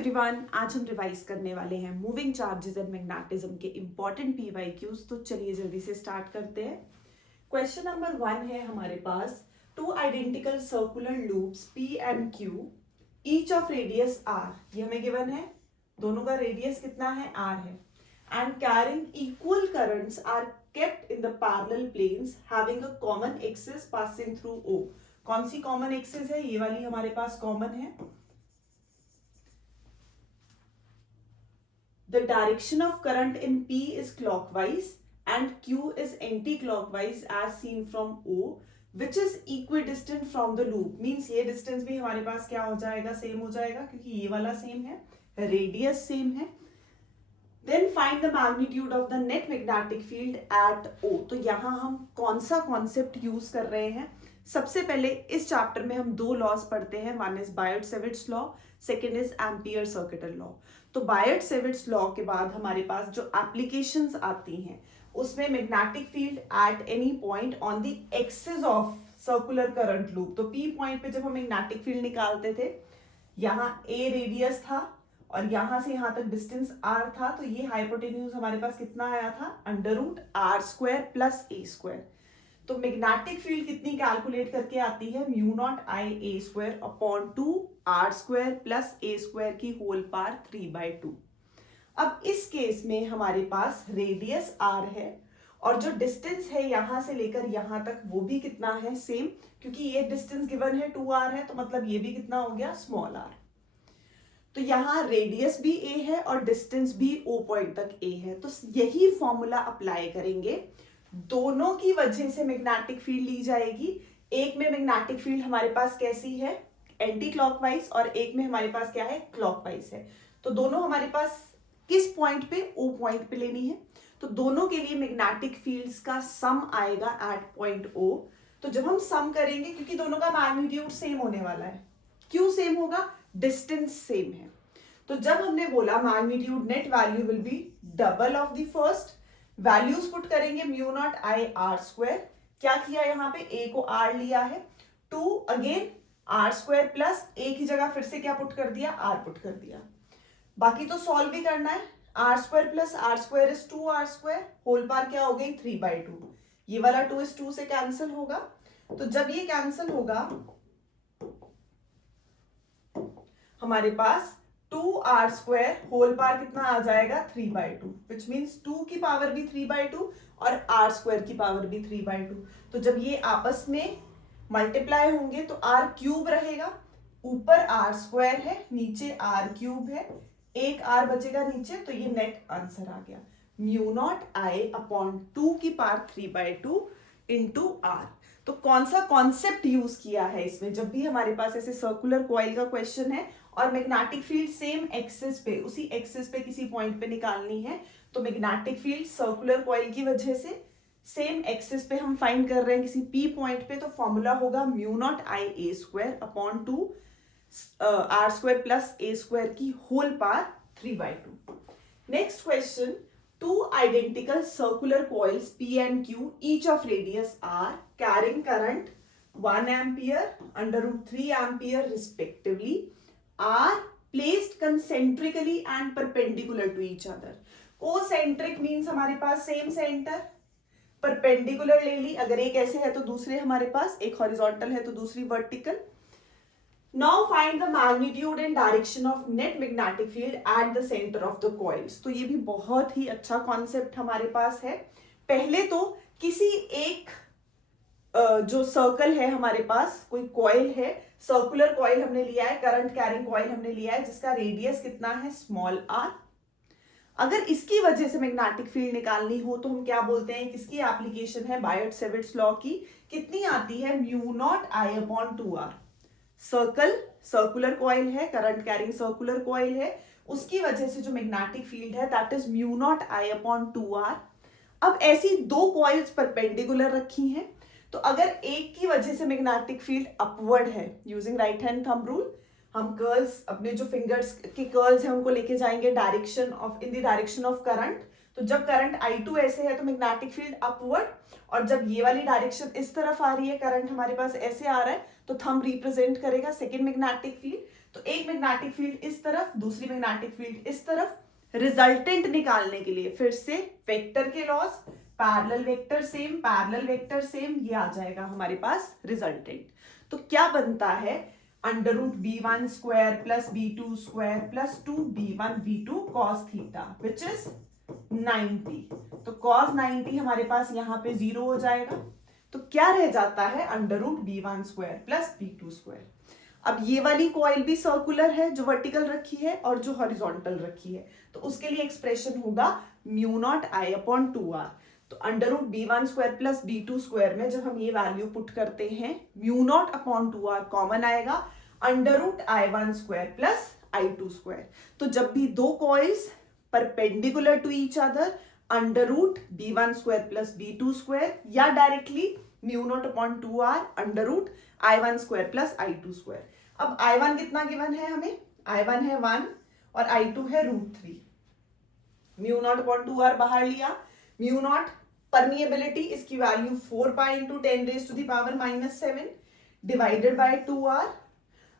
Everyone, आज हम revise करने वाले हैं मूविंग चार्जेस एंड मैग्नेटिज्म के इंपॉर्टेंट पीवाईक्यूज। तो चलिए जल्दी से स्टार्ट करते हैं। क्वेश्चन नंबर 1 है हमारे पास, two identical circular loops P and Q, each of radius R। ये हमें गिवन है, दोनों का रेडियस कितना है, R है, and carrying equal currents are kept in the parallel planes having a common axis passing through O। कौन सी कॉमन एक्सिस है? ये वाली हमारे पास कॉमन है। The direction of current in P is clockwise and Q is anti-clockwise as seen from O, which is equidistant from the loop. Means ये distance भी हमारे पास क्या हो जाएगा, सेम हो जाएगा, क्योंकि ये वाला सेम है, रेडियस सेम है। Then find the magnitude of the net magnetic field at O। तो यहाँ हम कौन सा कॉन्सेप्ट यूज कर रहे हैं? सबसे पहले इस चैप्टर में हम दो लॉज पढ़ते हैं, one is Biot Savart's law, second is Ampere circuital law. तो बायोट-सेविट्स लॉ के बाद हमारे पास जो एप्लीकेशंस आती हैं उसमें magnetic field at any point on the axis of circular current loop. तो पी पॉइंट पे जब हम मैग्नेटिक फील्ड निकालते थे, यहाँ ए रेडियस था और यहां से यहां तक डिस्टेंस r था, तो ये हाइपोटेन्यूज हमारे पास कितना आया था, √r² प्लस a²। तो मैग्नेटिक फील्ड कितनी कैलकुलेट करके आती है, μ0 I_a² r² प्लस a² की होल पावर 3/2। अब इस केस में हमारे पास रेडियस r है और जो डिस्टेंस है यहां से लेकर यहां तक वो भी कितना है, सेम, क्योंकि ये डिस्टेंस गिवन है 2r है, तो मतलब ये भी कितना हो गया, स्मॉल r। तो यहाँ रेडियस भी a है और डिस्टेंस भी O पॉइंट तक a है। तो यही फॉर्मूला अप्लाई करेंगे, दोनों की वजह से मैग्नेटिक फील्ड ली जाएगी। एक में मैग्नेटिक फील्ड हमारे पास कैसी है, एंटी क्लॉकवाइज, और एक में हमारे पास क्या है, क्लॉकवाइज है। तो दोनों हमारे पास किस पॉइंट पे, O पॉइंट पे लेनी है। तो दोनों के लिए मैग्नेटिक फील्ड्स का सम आएगा एट पॉइंट O। तो जब हम सम करेंगे, क्योंकि दोनों का मैग्नीट्यूड सेम होने वाला है, क्यों सेम होगा, डिस्टेंस सेम है। तो जब हमने बोला magnitude net value will be double of the first, values put करेंगे μ0 I_r²। क्या किया, यहाँ पे a को r लिया है, 2 अगेन r² प्लस a की जगह फिर से क्या पुट कर दिया, r पुट कर दिया। बाकी तो सॉल्व भी करना है, r² plus r² is 2r², whole पार क्या हो गई, 3/2। ये वाला 2 इस 2 से कैंसिल होगा। तो जब ये कैंसिल होगा हमारे पास 2r² होल पार कितना आ जाएगा, 3/2, विच मीन्स 2 की पावर भी 3/2 और r² की पावर भी 3/2। तो जब ये आपस में मल्टीप्लाई होंगे तो r³ रहेगा, ऊपर r² है, नीचे r³ है, एक r बचेगा नीचे, तो ये नेट आंसर आ गया, μ0 I/2 की पावर 3/2 इंटू r। तो कौन सा कॉन्सेप्ट यूज किया है इसमें, जब भी हमारे पास ऐसे सर्कुलर कॉइल का क्वेश्चन है और मैग्नेटिक फील्ड सेम एक्सिस पे, उसी एक्सिस पे किसी पॉइंट पे निकालनी है, तो मैग्नेटिक फील्ड सर्कुलर कॉइल की वजह से सेम एक्सिस पे हम फाइंड कर रहे हैं किसी P पॉइंट पे, तो फॉर्मूला होगा μ0 Ia²/2 r² प्लस a² की whole power 3/2। Next question, two identical circular coils P and Q, each of radius r, carrying current 1 ampere √3 ampere respectively, are placed concentrically and perpendicular to each other। Concentric means हमारे पास same centre, perpendicular ले ली, अगर एक ऐसे है तो दूसरे हमारे पास, एक हॉरिजॉन्टल है तो दूसरी vertical. Now find the magnitude and direction of net magnetic field at the center of the coils। तो ये भी बहुत ही अच्छा कॉन्सेप्ट हमारे पास है। पहले तो किसी एक जो सर्कल है हमारे पास, कोई कॉइल है, सर्कुलर कॉइल हमने लिया है, करंट कैरिंग कॉइल हमने लिया है, जिसका रेडियस कितना है, स्मॉल r। अगर इसकी वजह से मैग्नेटिक फील्ड निकालनी हो तो हम क्या बोलते हैं, किसकी एप्लीकेशन है, बायोट-सेविट्स लॉ की। कितनी आती है, μ0 I/2r। सर्कल सर्कुलर कॉइल है, करंट कैरिंग सर्कुलर कॉइल है, उसकी वजह से जो मैग्नेटिक फील्ड है दैट इज μ0 I/2r। अब ऐसी दो कॉइल्स परपेंडिकुलर रखी हैं, तो अगर एक की वजह से मैग्नेटिक फील्ड अपवर्ड है, using right hand thumb rule, हम कर्ल्स, अपने जो फिंगर्स के कर्ल्स हैं उनको लेके जाएंगे direction of, in the direction of current. तो जब करंट I2 ऐसे है तो मैग्नेटिक फील्ड अपवर्ड, और जब ये वाली डायरेक्शन इस तरफ आ रही है, करंट हमारे पास ऐसे आ रहा है, तो थंब रिप्रेजेंट करेगा सेकेंड मैग्नेटिक फील्ड। तो एक मैग्नेटिक फील्ड इस तरफ, दूसरी मैग्नेटिक फील्ड इस तरफ। रिजल्टेंट निकालने के लिए फिर से वेक्टर के लॉस, पैरेलल वेक्टर सेम, ये आ जाएगा हमारे पास रिजल्टेंट। तो क्या बनता है, under root b1 square plus b2 square plus 2b1 b2 cos theta which is 90। तो cos 90 हमारे पास यहाँ पे 0 हो जाएगा। तो क्या रह जाता है, under root b1 square plus b2 square. अब ये वाली कॉइल भी सर्कुलर है जो वर्टिकल रखी है और जो हॉरिजॉन्टल रखी है, तो उसके लिए एक्सप्रेशन होगा mu naught I upon 2r। तो under root b1 square plus b2 square में जब हम ये वैल्यू पुट करते हैं, mu naught upon 2r common आएगा, under root i1 square plus i2 square. तो जब भी दो coils perpendicular to each other, under root b1 square plus b2 square या directly mu naught upon 2r under root i1 square plus i2 square. अब i1 कितना given है हमें, i1 है 1 और i2 है √3। म्यू नॉट अपॉन 2r बाहर लिया, म्यू नॉट परमिएबिलिटी इसकी value 4 pi into 10 raise to the power -7 divided by 2r।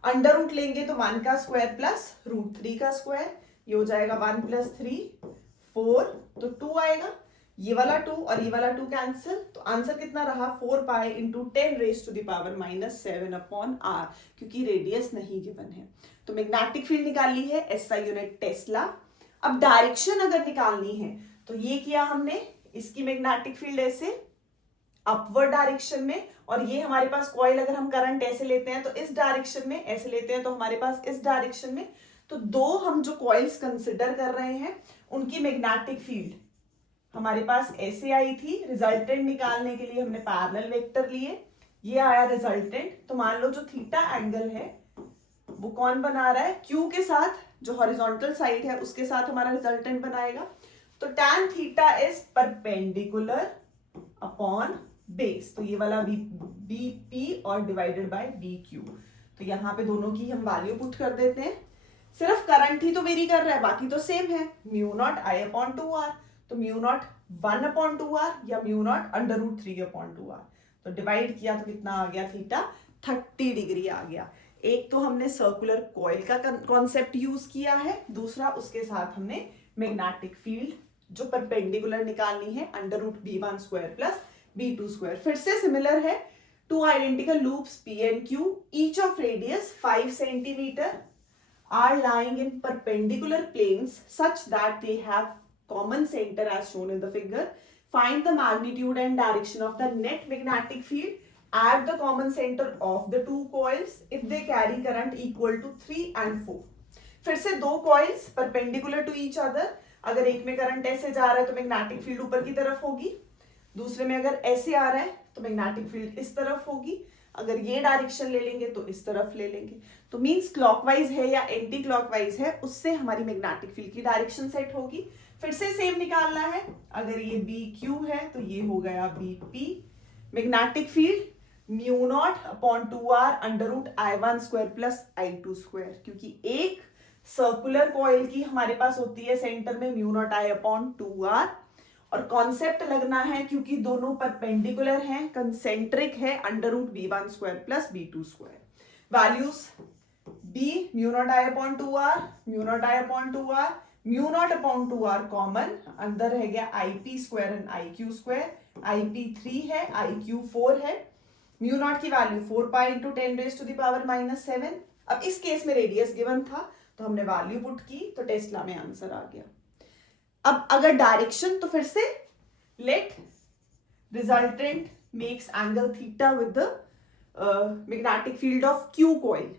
Under root लेंगे तो 1 का स्क्वायर प्लस √3 का स्क्वायर, ये हो जाएगा 1 प्लस 3 4, तो 2 आएगा। ये वाला 2 और ये वाला 2 कैंसिल, तो आंसर कितना रहा, 4 pi into 10 raise to the power -7 upon r, क्योंकि रेडियस नहीं गिवन है। तो मैग्नेटिक फील्ड निकाली है SI यूनिट टेस्ला। अब डायरेक्शन अगर निकालनी है तो ये किया हमने, इसकी मैग्नेटिक फील्ड ऐसे अपवर्ड डायरेक्शन में, और ये हमारे पास कॉइल अगर हम करंट ऐसे लेते हैं तो इस डायरेक्शन में, ऐसे लेते हैं तो हमारे पास इस डायरेक्शन में। तो दो हम जो कॉइल्स कंसिडर कर रहे हैं उनकी मैग्नेटिक फील्ड हमारे पास ऐसे आई थी। रिजल्टेंट निकालने के लिए हमने पैरेलल वेक्टर लिए, ये आया रिजल्टेंट। तो मान लो जो थीटा एंगल है वो कौन बना रहा है, Q के साथ, जो हॉरिजॉन्टल साइड है उसके साथ हमारा रिजल्टेंट बनाएगा। तो tan theta is perpendicular upon base, तो ये वाला BP और डिवाइडेड बाय BQ। तो यहाँ पे दोनों की हम वैल्यू पुट कर देते हैं। सिर्फ करंट ही तो वेरी कर रहा है, बाकी तो सेम है, mu naught I upon 2r। तो म्यू नॉट 1 अपॉन 2r या mu naught under root 3 upon 2r। तो डिवाइड किया तो कितना आ गया, थीटा 30 डिग्री आ गया। एक तो हमने सर्कुलर कॉइल का कॉन्सेप्ट यूज किया है, दूसरा उसके साथ हमने मैग्नेटिक फील्ड जो परपेंडिकुलर निकालनी है, under root b1 square plus b2 square. फिर से सिमिलर है, two identical loops P and Q, each of radius 5 centimeter are lying in perpendicular planes such that they have common center as shown in the figure. Find the magnitude and direction of the net magnetic field at the common center of the two coils if they carry current equal to 3 and 4. फिर से दो coils perpendicular to each other, अगर एक में current ऐसे जा रहा है तो मैग्नेटिक फील्ड ऊपर की तरफ होगी, दूसरे में अगर ऐसे आ रहा है तो मैग्नेटिक फील्ड इस तरफ होगी। अगर ये डायरेक्शन ले लेंगे तो इस तरफ ले लेंगे। तो मींस क्लॉकवाइज है या एंटी क्लॉकवाइज है, उससे हमारी मैग्नेटिक फील्ड की डायरेक्शन सेट होगी। फिर से सेम निकालना है, अगर ये BQ है तो ये हो गया BP। Magnetic field mu naught upon 2r under root i1 square plus i2 square, क्योंकि एक सर्कुलर कॉइल की हमारे पास होती है सेंटर में mu naught I upon 2r, और कॉन्सेप्ट लगना है क्योंकि दोनों परपेंडिकुलर हैं, कंसेंट्रिक है, under root b1 square plus b2 square. Values b mu naught I upon 2r, mu naught I upon 2r, mu naught upon 2r common, अंदर रह गया IP square and IQ square. IP 3 है, IQ 4 है। Mu naught की वैल्यू 4 pi into 10 raise to the power -7। अब इस case में रेडियस गिवन था तो हमने वैल्यू पुट की, तो टेस्ला में आंसर आ गया। अब अगर डायरेक्शन, तो फिर से let resultant makes angle theta with the magnetic field of Q coil.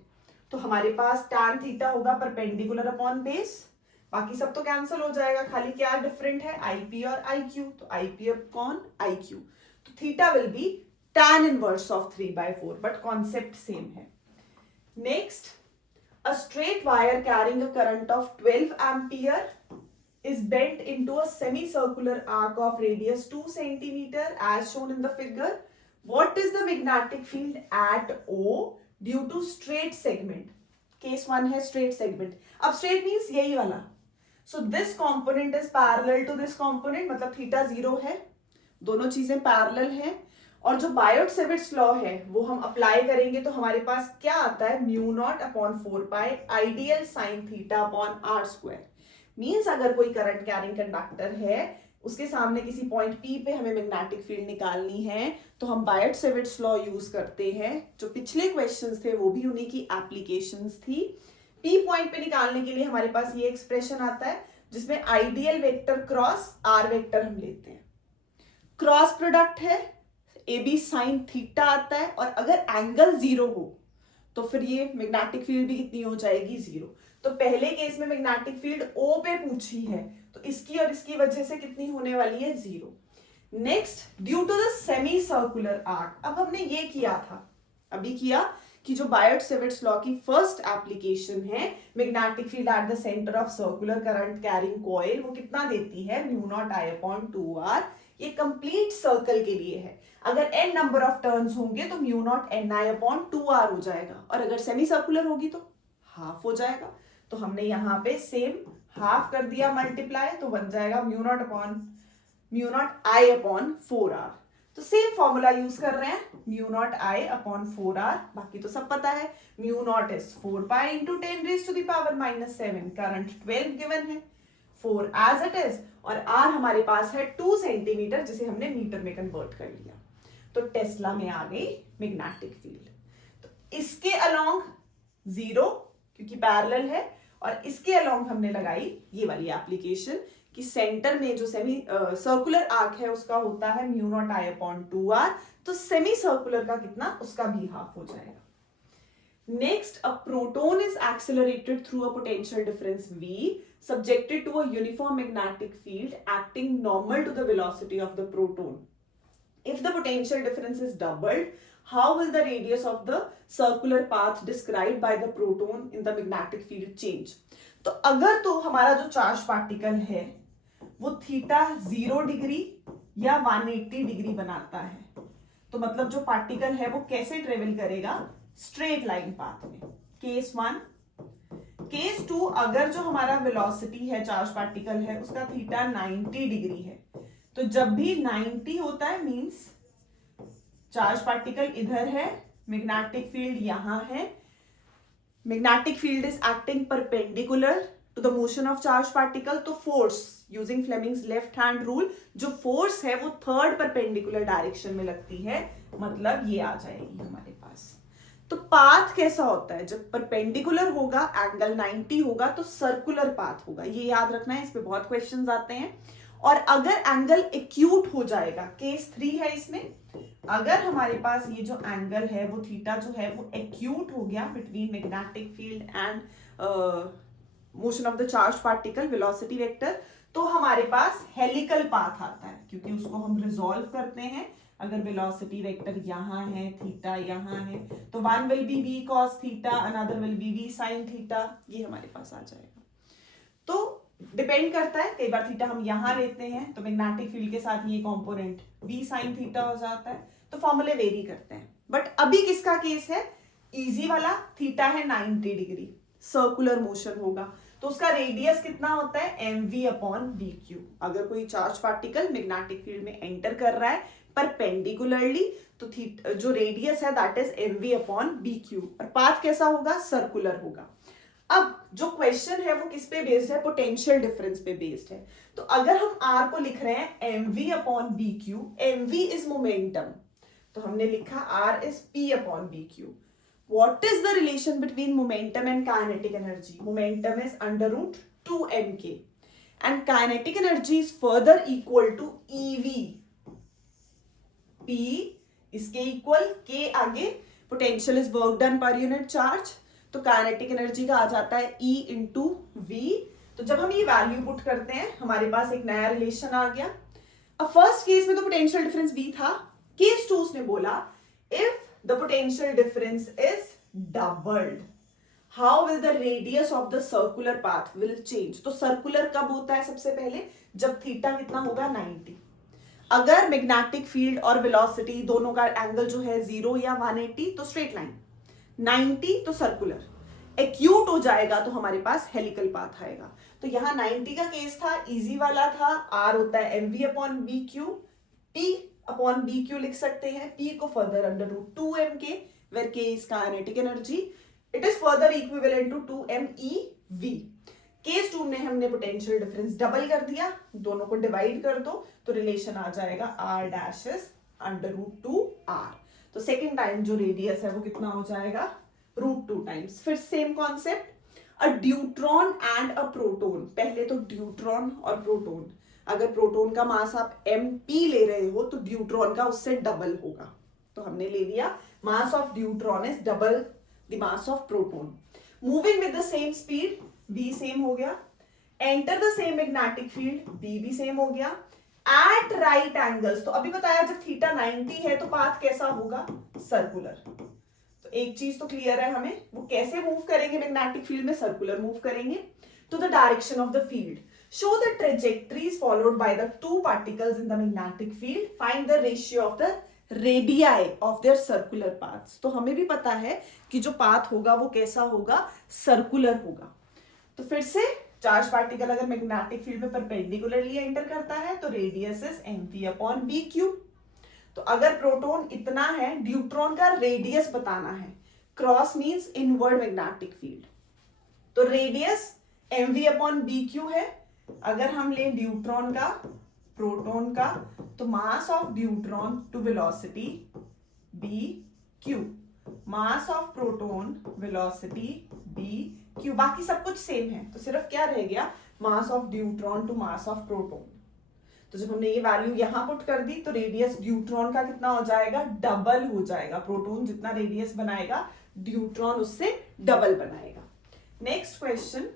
तो हमारे पास tan थीटा होगा परपेंडिकुलर अपॉन बेस, बाकी सब तो कैंसिल हो जाएगा, खाली क्या डिफरेंट है, IP और IQ। तो IP अपॉन IQ, तो theta will be tan inverse of 3/4, but concept same है। Next, a straight wire carrying a current of 12 ampere is bent into a semicircular arc of radius 2 centimeter as shown in the figure. What is the magnetic field at O due to straight segment? Case 1 है straight segment. अब straight means यही वाला. So this component is parallel to this component, मतलब theta 0 है, दोनों चीजें parallel हैं, और जो बायोट-सेविट्स लॉ है वो हम अप्लाई करेंगे तो हमारे पास क्या आता है, mu naught upon 4 pi I dl sine theta upon r square. Means अगर कोई करंट कैरिंग कंडक्टर है, उसके सामने किसी पॉइंट P पे हमें मैग्नेटिक फील्ड निकालनी है, तो हम बायोट-सेविट्स लॉ यूज करते हैं। जो पिछले क्वेश्चंस थे वो भी उन्हीं की एप्लीकेशंस थी। P पॉइंट पे निकालने के लिए हमारे पास ये एक्सप्रेशन आता है जिसमें I dl vector cross r vector हम लेते हैं। क्रॉस प्रोडक्ट है, ए बी साइन थीटा आता है, और अगर एंगल 0 हो तो फिर ये मैग्नेटिक फील्ड भी कितनी हो जाएगी, 0। तो पहले केस में मैग्नेटिक फील्ड O पे पूछी है, तो इसकी और इसकी वजह से कितनी होने वाली है, 0। Next, due to the semi circular arc. अब हमने ये किया था, अभी किया कि जो बायोट-सेविट्स लॉ की फर्स्ट एप्लीकेशन है, magnetic field at the centre of circular current carrying coil, वो कितना देती है, mu naught I upon 2r। ये कंप्लीट सर्कल के लिए है। अगर n नंबर ऑफ टर्न्स होंगे तो mu not an I upon 2r हो जाएगा, और अगर सेमी सर्कुलर होगी तो हाफ हो जाएगा। तो हमने यहाँ पे सेम हाफ कर दिया मल्टीप्लाई, तो बन जाएगा mu naught I upon 4r। तो सेम फॉर्मूला यूज कर रहे हैं, mu naught I upon 4r। बाकी तो सब पता है, mu naught is 4 pi into 10 raise to the power -7। Current 12 given है, 4 एज इट इज, और r हमारे पास है 2 सेंटीमीटर, जिसे हमने मीटर में कन्वर्ट कर लिया। तो टेस्ला में आ गई मैग्नेटिक फील्ड। तो इसके अलोंग 0 क्योंकि पैरेलल है, और इसके अलोंग हमने लगाई ये वाली एप्लीकेशन कि सेंटर में जो सेमी सर्कुलर आर्क है उसका होता है mu naught I upon 2r। तो सेमी सर्कुलर का कितना, उसका भी हाफ हो जाएगा। Next, a proton is accelerated through a potential difference v subjected to a uniform magnetic field acting normal to the velocity of the proton. If the potential difference is doubled, how will the radius of the circular path described by the proton in the magnetic field change? तो अगर तो हमारा जो charge particle है वो theta 0 degree या 180 degree बनाता है, तो मतलब जो पार्टिकल है वो कैसे ट्रेवल करेगा, स्ट्रेट लाइन पाथ में। केस 1। केस 2, अगर जो हमारा वेलोसिटी है चार्ज पार्टिकल है उसका थीटा 90 डिग्री है, तो जब भी 90 होता है मींस चार्ज पार्टिकल इधर है, मैग्नेटिक फील्ड यहां है, magnetic field is acting perpendicular to the motion of charge particle. तो force using Fleming's left hand rule, जो फोर्स है वो थर्ड परपेंडिकुलर डायरेक्शन में लगती है, मतलब ये आ जाएगी हमारे पास। तो पाथ कैसा होता है, जब परपेंडिकुलर होगा, एंगल 90 होगा, तो सर्कुलर पाथ होगा। ये याद रखना है, इस पे बहुत क्वेश्चंस आते हैं। और अगर एंगल एक्यूट हो जाएगा, केस 3 है इसमें, अगर हमारे पास ये जो एंगल है वो थीटा जो है वो एक्यूट हो गया between magnetic field and motion of the charge particle, velocity vector, तो हमारे पास हेलिकल पाथ आता है, क्योंकि उसको हम रिजॉल्व करते हैं। अगर वेलोसिटी वेक्टर यहाँ है, थीटा यहाँ है, तो one will be v cos theta, another will be v sin theta, ये हमारे पास आ जाएगा। तो डिपेंड करता है, कई बार थीटा हम यहाँ लेते हैं तो मैग्नेटिक फील्ड के साथ ये कंपोनेंट v sin थीटा हो जाता है, तो फॉर्मूले वेरी करते हैं। बट अभी किसका केस है, इजी वाला, थीटा है 90 डिग्री, सर्कुलर मोशन होगा, तो उसका रेडियस कितना होता है, mv अपॉन वी क्यू। अगर कोई चार्ज पार्टिकल मैग्नेटिक फील्ड में एंटर कर रहा है परपेंडिकुलरली, तो जो रेडियस है that is mv upon v Q, और पाथ कैसा होगा, सर्कुलर होगा। अब जो क्वेश्चन है वो किस पे बेस्ड है, पोटेंशियल डिफरेंस पे बेस्ड है। तो अगर हम r को लिख रहे हैं mv upon v Q, mv is momentum, तो हमने लिखा r is p upon v Q. What is the relation between momentum and kinetic energy? Momentum is under root 2mk and kinetic energy is further equal to ev. P इसके equal, k आगे, potential is work done per unit charge, तो kinetic energy का आ जाता है E into V। तो जब हम ये वैल्यू पुट करते हैं हमारे पास एक नया रिलेशन आ गया। अब फर्स्ट केस में तो पोटेंशियल डिफरेंस V था, केस 2 उसने बोला if the potential difference is doubled, how will the radius of the circular path will change? तो सर्कुलर कब होता है, सबसे पहले जब थीटा कितना होगा, 90। अगर मैग्नेटिक फील्ड और वेलोसिटी दोनों का एंगल जो है 0 या 180, तो स्ट्रेट लाइन, 90 तो सर्कुलर, एक्यूट हो जाएगा तो हमारे पास हेलिकल पाथ आएगा। तो यहाँ 90 का केस था, इजी वाला था, r होता है mv upon v q, p upon B q लिख सकते हैं, पी को further under root 2m K, where K is kinetic energy, it is further equivalent to 2m ev। Case 2 में हमने पोटेंशियल डिफरेंस डबल कर दिया, दोनों को डिवाइड कर दो तो रिलेशन आ जाएगा r dash is under root 2r। तो सेकेंड टाइम जो रेडियस है वो कितना हो जाएगा, रूट 2 टाइम्स। फिर same concept, a deuteron and a proton. पहले तो ड्यूट्रॉन और प्रोटोन, अगर प्रोटोन का मास आप mp ले रहे हो तो ड्यूट्रॉन का उससे डबल होगा। तो हमने ले लिया मास of deuteron is double the mass of proton. Moving with the same speed, v same हो गया, enter the same magnetic field, b भी सेम हो गया, एट राइट एंगल्स। तो अभी बताया जब थीटा 90 है तो पाथ कैसा होगा, सर्कुलर। तो एक चीज तो क्लियर है हमें, वो कैसे मूव करेंगे मैग्नेटिक फील्ड में, सर्कुलर मूव करेंगे to the direction of the field. Show the trajectories followed by the two particles in the magnetic field, find the ratio of the radii of their circular paths. तो हमें भी पता है कि जो path होगा वो कैसा होगा, सर्कुलर होगा। तो फिर से चार्ज पार्टिकल अगर मैग्नेटिक फील्ड में परपेंडिकुलरली एंटर करता है तो radius is mv upon B q. तो अगर प्रोटॉन इतना है, ड्यूट्रॉन का रेडियस बताना है, cross means inward magnetic field, तो radius mv upon B Q है। अगर हम ले ड्यूट्रॉन का, प्रोटॉन का, तो mass of deuteron to velocity B Q, mass of proton velocity B Q, बाकी सब कुछ सेम है। तो सिर्फ क्या रह गया, mass of deuteron to mass of proton. तो जब हमने ये वैल्यू यहां पुट कर दी तो रेडियस ड्यूट्रॉन का कितना हो जाएगा, डबल हो जाएगा। प्रोटॉन जितना रेडियस बनाएगा ड्यूट्रॉन उससे डबल बनाएगा। Next question,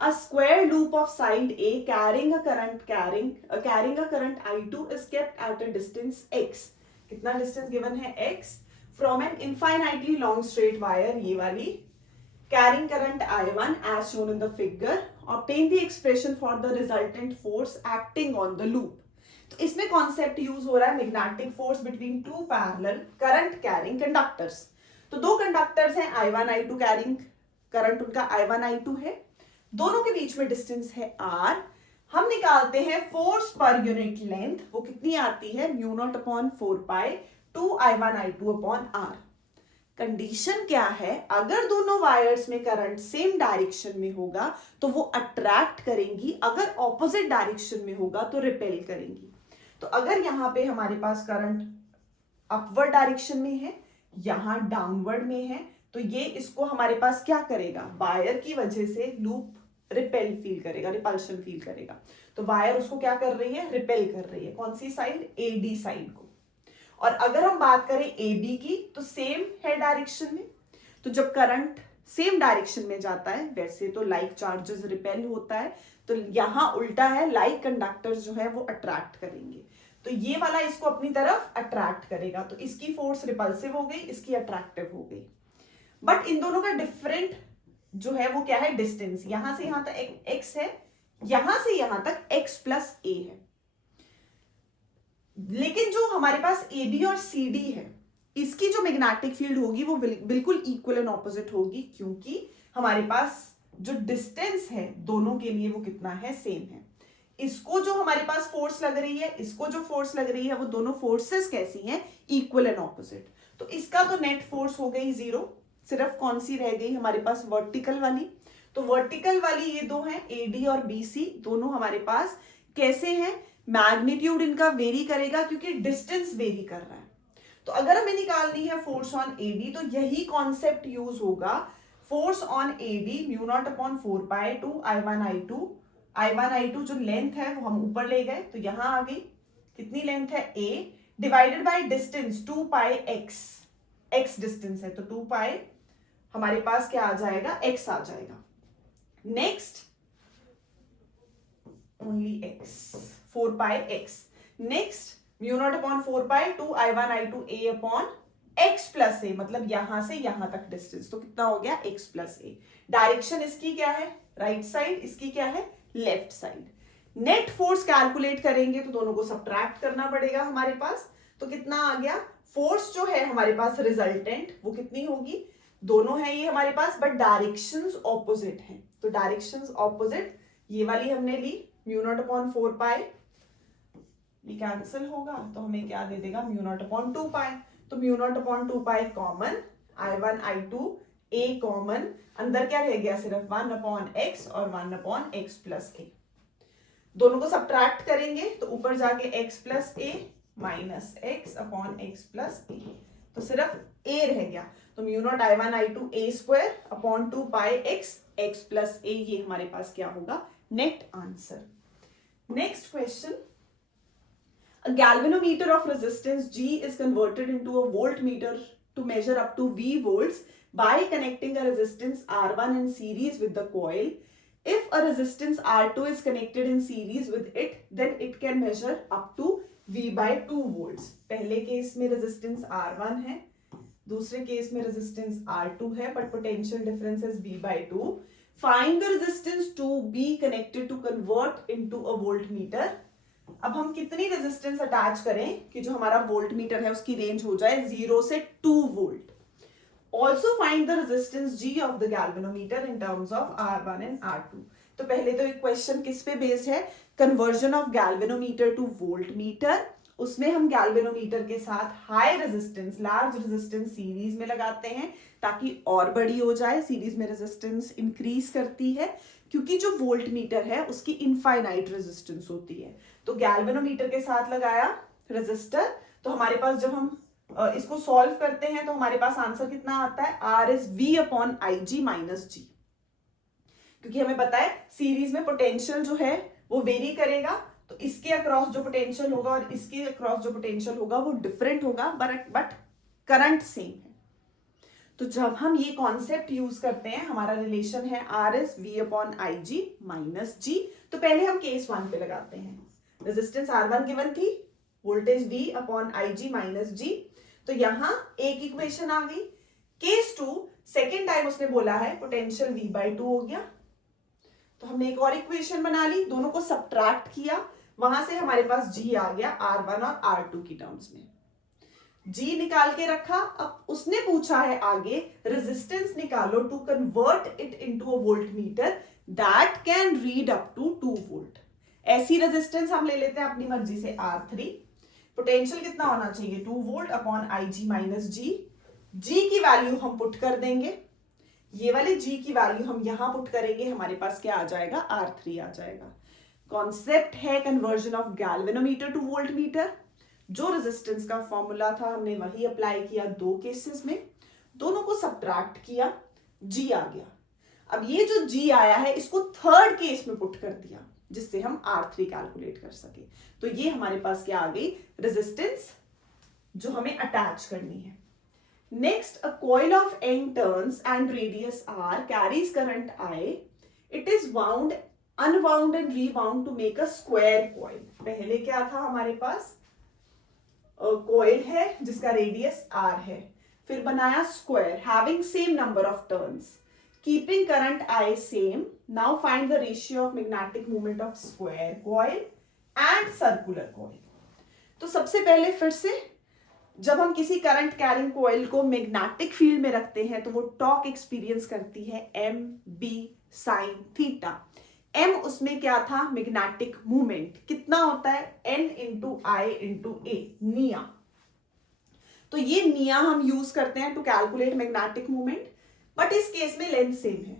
a square loop of side A carrying a current I2 is kept at a distance x। कितना डिस्टेंस गिवन है, x, from an infinitely long straight wire, ये वाली, carrying current I1 as shown in the figure, obtain the expression for the resultant force acting on the loop। तो इसमें concept use हो रहा है magnetic force between two parallel current carrying conductors. तो दो conductors हैं, I1 I2 कैरिंग करंट उनका I1 I2 है, दोनों के बीच में डिस्टेंस है r। हम निकालते हैं फोर्स पर यूनिट लेंथ, वो कितनी आती है, mu naught upon 4 pi 2 I1 I2 upon r। Condition क्या है, अगर दोनों वायर्स में करंट सेम डायरेक्शन में होगा तो वो अट्रैक्ट करेंगी, अगर ऑपोजिट डायरेक्शन में होगा तो रिपेल करेंगी। तो अगर यहाँ पे हमारे पास करंट अपवर्ड डायरेक्शन में है, यहाँ डाउनवर्ड में है, तो ये इसको हमारे पास क्या करेगा, वायर की वजह से लूप रिपेल फील करेगा, रिपल्शन फील करेगा। तो वायर उसको क्या कर रही है, रिपेल कर रही है। कौन सी साइड, एडी साइड को। और अगर हम बात करें AB की तो सेम है डायरेक्शन में, तो जब करंट सेम डायरेक्शन में जाता है, वैसे तो लाइक चार्जेस रिपेल होता है, तो यहां उल्टा है, लाइक कंडक्टर्स जो है वो अट्रैक्ट करेंगे। तो ये वाला इसको अपनी तरफ अट्रैक्ट करेगा, तो इसकी फोर्स रिपल्सिव हो गई, इसकी अट्रैक्टिव हो गई। बट इन दोनों का डिफरेंट जो है वो क्या है, डिस्टेंस। यहां से यहां तक x है, यहां से यहां तक x प्लस a है। लेकिन जो हमारे पास AB और CD है, इसकी जो मैग्नेटिक फील्ड होगी वो बिल्कुल इक्वल एंड ऑपोजिट होगी, क्योंकि हमारे पास जो डिस्टेंस है दोनों के लिए वो कितना है, सेम है। इसको जो हमारे पास फोर्स लग रही है, इसको जो फोर्स लग रही है, वो दोनों फोर्सेस कैसी हैं, इक्वल एंड ऑपोजिट। तो इसका तो नेट फोर्स हो गई 0, सिर्फ कौन सी रह गई हमारे पास, वर्टिकल वाली। तो वर्टिकल वाली ये दो हैं, AD और BC, दोनों हमारे पास कैसे हैं, मैग्नीट्यूड इनका वेरी करेगा क्योंकि डिस्टेंस वेरी कर रहा है। तो अगर हमें निकालनी है फोर्स ऑन AD तो यही कॉन्सेप्ट यूज होगा, force on AD mu naught upon 4 pi 2 I1 I2 जो लेंथ है वो हम ऊपर ले गए, तो यहां आ गई, कितनी लेंथ है A, divided by distance 2 pi x distance है, तो 2 पाई हमारे पास क्या आ जाएगा, x आ जाएगा। Next only x, 4 pi x। Next mu naught upon 4 pi 2 I1 I2 a upon x plus a, मतलब यहां से यहां तक डिस्टेंस, तो कितना हो गया, x प्लस a। डायरेक्शन इसकी क्या है, राइट साइड, इसकी क्या है, left side. Net force calculate करेंगे तो दोनों को सब्ट्रैक्ट करना पड़ेगा हमारे पास, तो कितना आ गया, फोर्स जो है हमारे पास रिजल्टेंट वो कितनी होगी, दोनों है ये हमारे पास, बट डायरेक्शंस ऑपोजिट हैं, तो डायरेक्शंस ऑपोजिट ये वाली हमने ली म्यू नॉट अपॉन 4 पाई ये कैंसिल होगा तो हमें क्या दे देगा, म्यू नॉट अपॉन 2 पाई। तो mu naught upon 2 pi common, I1 I2 a common, अंदर क्या रह गया, सिर्फ 1 अपॉन x और 1 अपॉन x प्लस a। दोनों को सब्ट्रैक्ट करेंगे तो ऊपर जाके x plus a minus x upon x plus a, तो सिर्फ a रह गया। तो mu naught I1 I2 a square upon 2 pi x plus a, ये हमारे पास क्या होगा, net answer. Next question, a galvanometer of resistance G is converted into a voltmeter to measure up to V volts by connecting a resistance R1 in series with the coil. If a resistance R2 is connected in series with it, then it can measure up to V by 2 volts. पहले case में resistance R1 है, दूसरे case में resistance R2 है, but potential difference is V by 2. Find the resistance to be connected to convert into a voltmeter. अब हम कितनी resistance attach करें कि जो हमारा वोल्ट मीटर है उसकी रेंज हो जाए 0 से 2 volt. Also find the resistance G of the galvanometer in terms of R1 and R2। तो पहले तो एक क्वेश्चन किस पे बेस्ड है, conversion of galvanometer two volt meter. उसमें हम गैल्वेनोमीटर के साथ high resistance, large resistance series में लगाते हैं ताकि और बड़ी हो जाए। सीरीज में रेजिस्टेंस इंक्रीज करती है क्योंकि जो वोल्ट मीटर है उसकी इनफाइनाइट रेजिस्टेंस होती है। तो गैल्वेनोमीटर के साथ लगाया रेजिस्टर, तो हमारे पास जब हम इसको सॉल्व करते हैं तो हमारे पास आंसर कितना आता है, R is V upon IG minus G। क्योंकि हमें पता है सीरीज में पोटेंशियल जो है वो वेरी करेगा, तो इसके अक्रॉस जो पोटेंशियल होगा और इसके अक्रॉस जो पोटेंशियल होगा वो डिफरेंट होगा, बट करंट सेम है। तो जब हम ये कॉन्सेप्ट यूज करते हैं, हमारा रिलेशन है R is V upon IG minus G। तो पहले हम केस 1 पे लगाते हैं। रेजिस्टेंस R1 गिवन थी, voltage V upon IG minus G, तो यहां एक इक्वेशन आ गई। केस 2 सेकेंड टाइम उसने बोला है पोटेंशियल V बाई 2 हो गया, तो हमने एक और इक्वेशन बना ली, दोनों को सब्ट्रैक्ट किया, वहां से हमारे पास G आ गया R1 और R2 की टर्म्स में। G निकाल के रखा। अब उसने पूछा है आगे रेजिस्टेंस निकालो to convert it into a voltmeter that can read up to 2 volt. ऐसी रेजिस्टेंस हम ले लेते हैं अपनी मर्जी से R3। पोटेंशियल कितना होना चाहिए, 2 volt upon IG minus G। G की वैल्यू हम पुट कर देंगे, ये वाले G की वैल्यू हम यहां पुट करेंगे, हमारे पास क्या आ जाएगा, R3 आ जाएगा। कॉन्सेप्ट है conversion of galvanometer to voltmeter. जो रेजिस्टेंस का फॉर्मूला था हमने वही अप्लाई किया 2 केसेस में, दोनों को सब्ट्रैक्ट किया, G आ गया। अब ये जो G आया है इसको थर्ड केस में पुट कर दिया जिससे हम R3 कैलकुलेट कर सके। तो ये हमारे पास क्या आ गई, रेजिस्टेंस जो हमें अटैच करनी है। Next, a coil of N turns and radius R carries current I. It is wound, unwound and rewound to make a square coil. पहले क्या था हमारे पास, कॉइल है जिसका रेडियस R है, फिर बनाया square having same number of turns, keeping current I same. Now find the ratio of magnetic movement of square coil and circular coil. तो सबसे पहले फिर से, जब हम किसी करंट कैरिंग कॉइल को मैग्नेटिक फील्ड में रखते हैं तो वो टॉर्क एक्सपीरियंस करती है mb sin थीटा। m उसमें क्या था, मैग्नेटिक मूवमेंट कितना होता है, n into I into A, NIA. तो ये निया हम यूज करते हैं to calculate magnetic movement, but इस केस में लेंथ सेम है।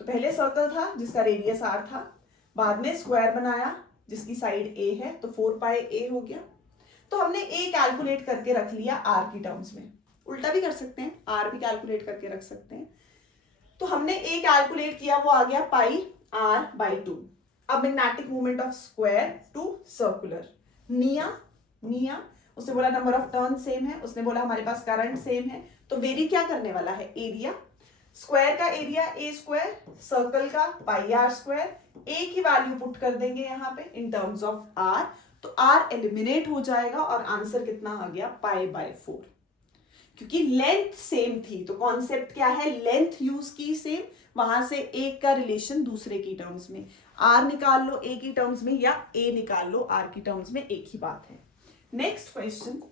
तो पहले सर्कल था जिसका रेडियस R था, बाद में स्क्वायर बनाया जिसकी साइड a है, तो 4 पाई a हो गया। तो हमने a कैलकुलेट करके रख लिया R की टर्म्स में, उल्टा भी कर सकते हैं, R भी कैलकुलेट करके रख सकते हैं। तो हमने a कैलकुलेट किया, वो आ गया पाई R बाई 2। अब magnetic movement of square to circular, NIA उसने बोला नंबर ऑफ टर्न सेम है, उसने बोला हमारे पास करंट सेम है, तो वेरी क्या करने वाला है, एरिया। स्क्वायर का एरिया a स्क्वायर, सर्कल का पाई R स्क्वायर। a की वैल्यू पुट कर देंगे यहाँ पे इन टर्म्स ऑफ R, तो R एलिमिनेट हो जाएगा और आंसर कितना आ गया, पाई बाय 4। क्योंकि लेंथ सेम थी, तो कॉन्सेप्ट क्या है, लेंथ यूज की सेम, वहां से एक का रिलेशन दूसरे की टर्म्स में, R निकाल लो a की टर्म्स में या a निकाल लो R की टर्म्स में, एक ही बात है। Next question,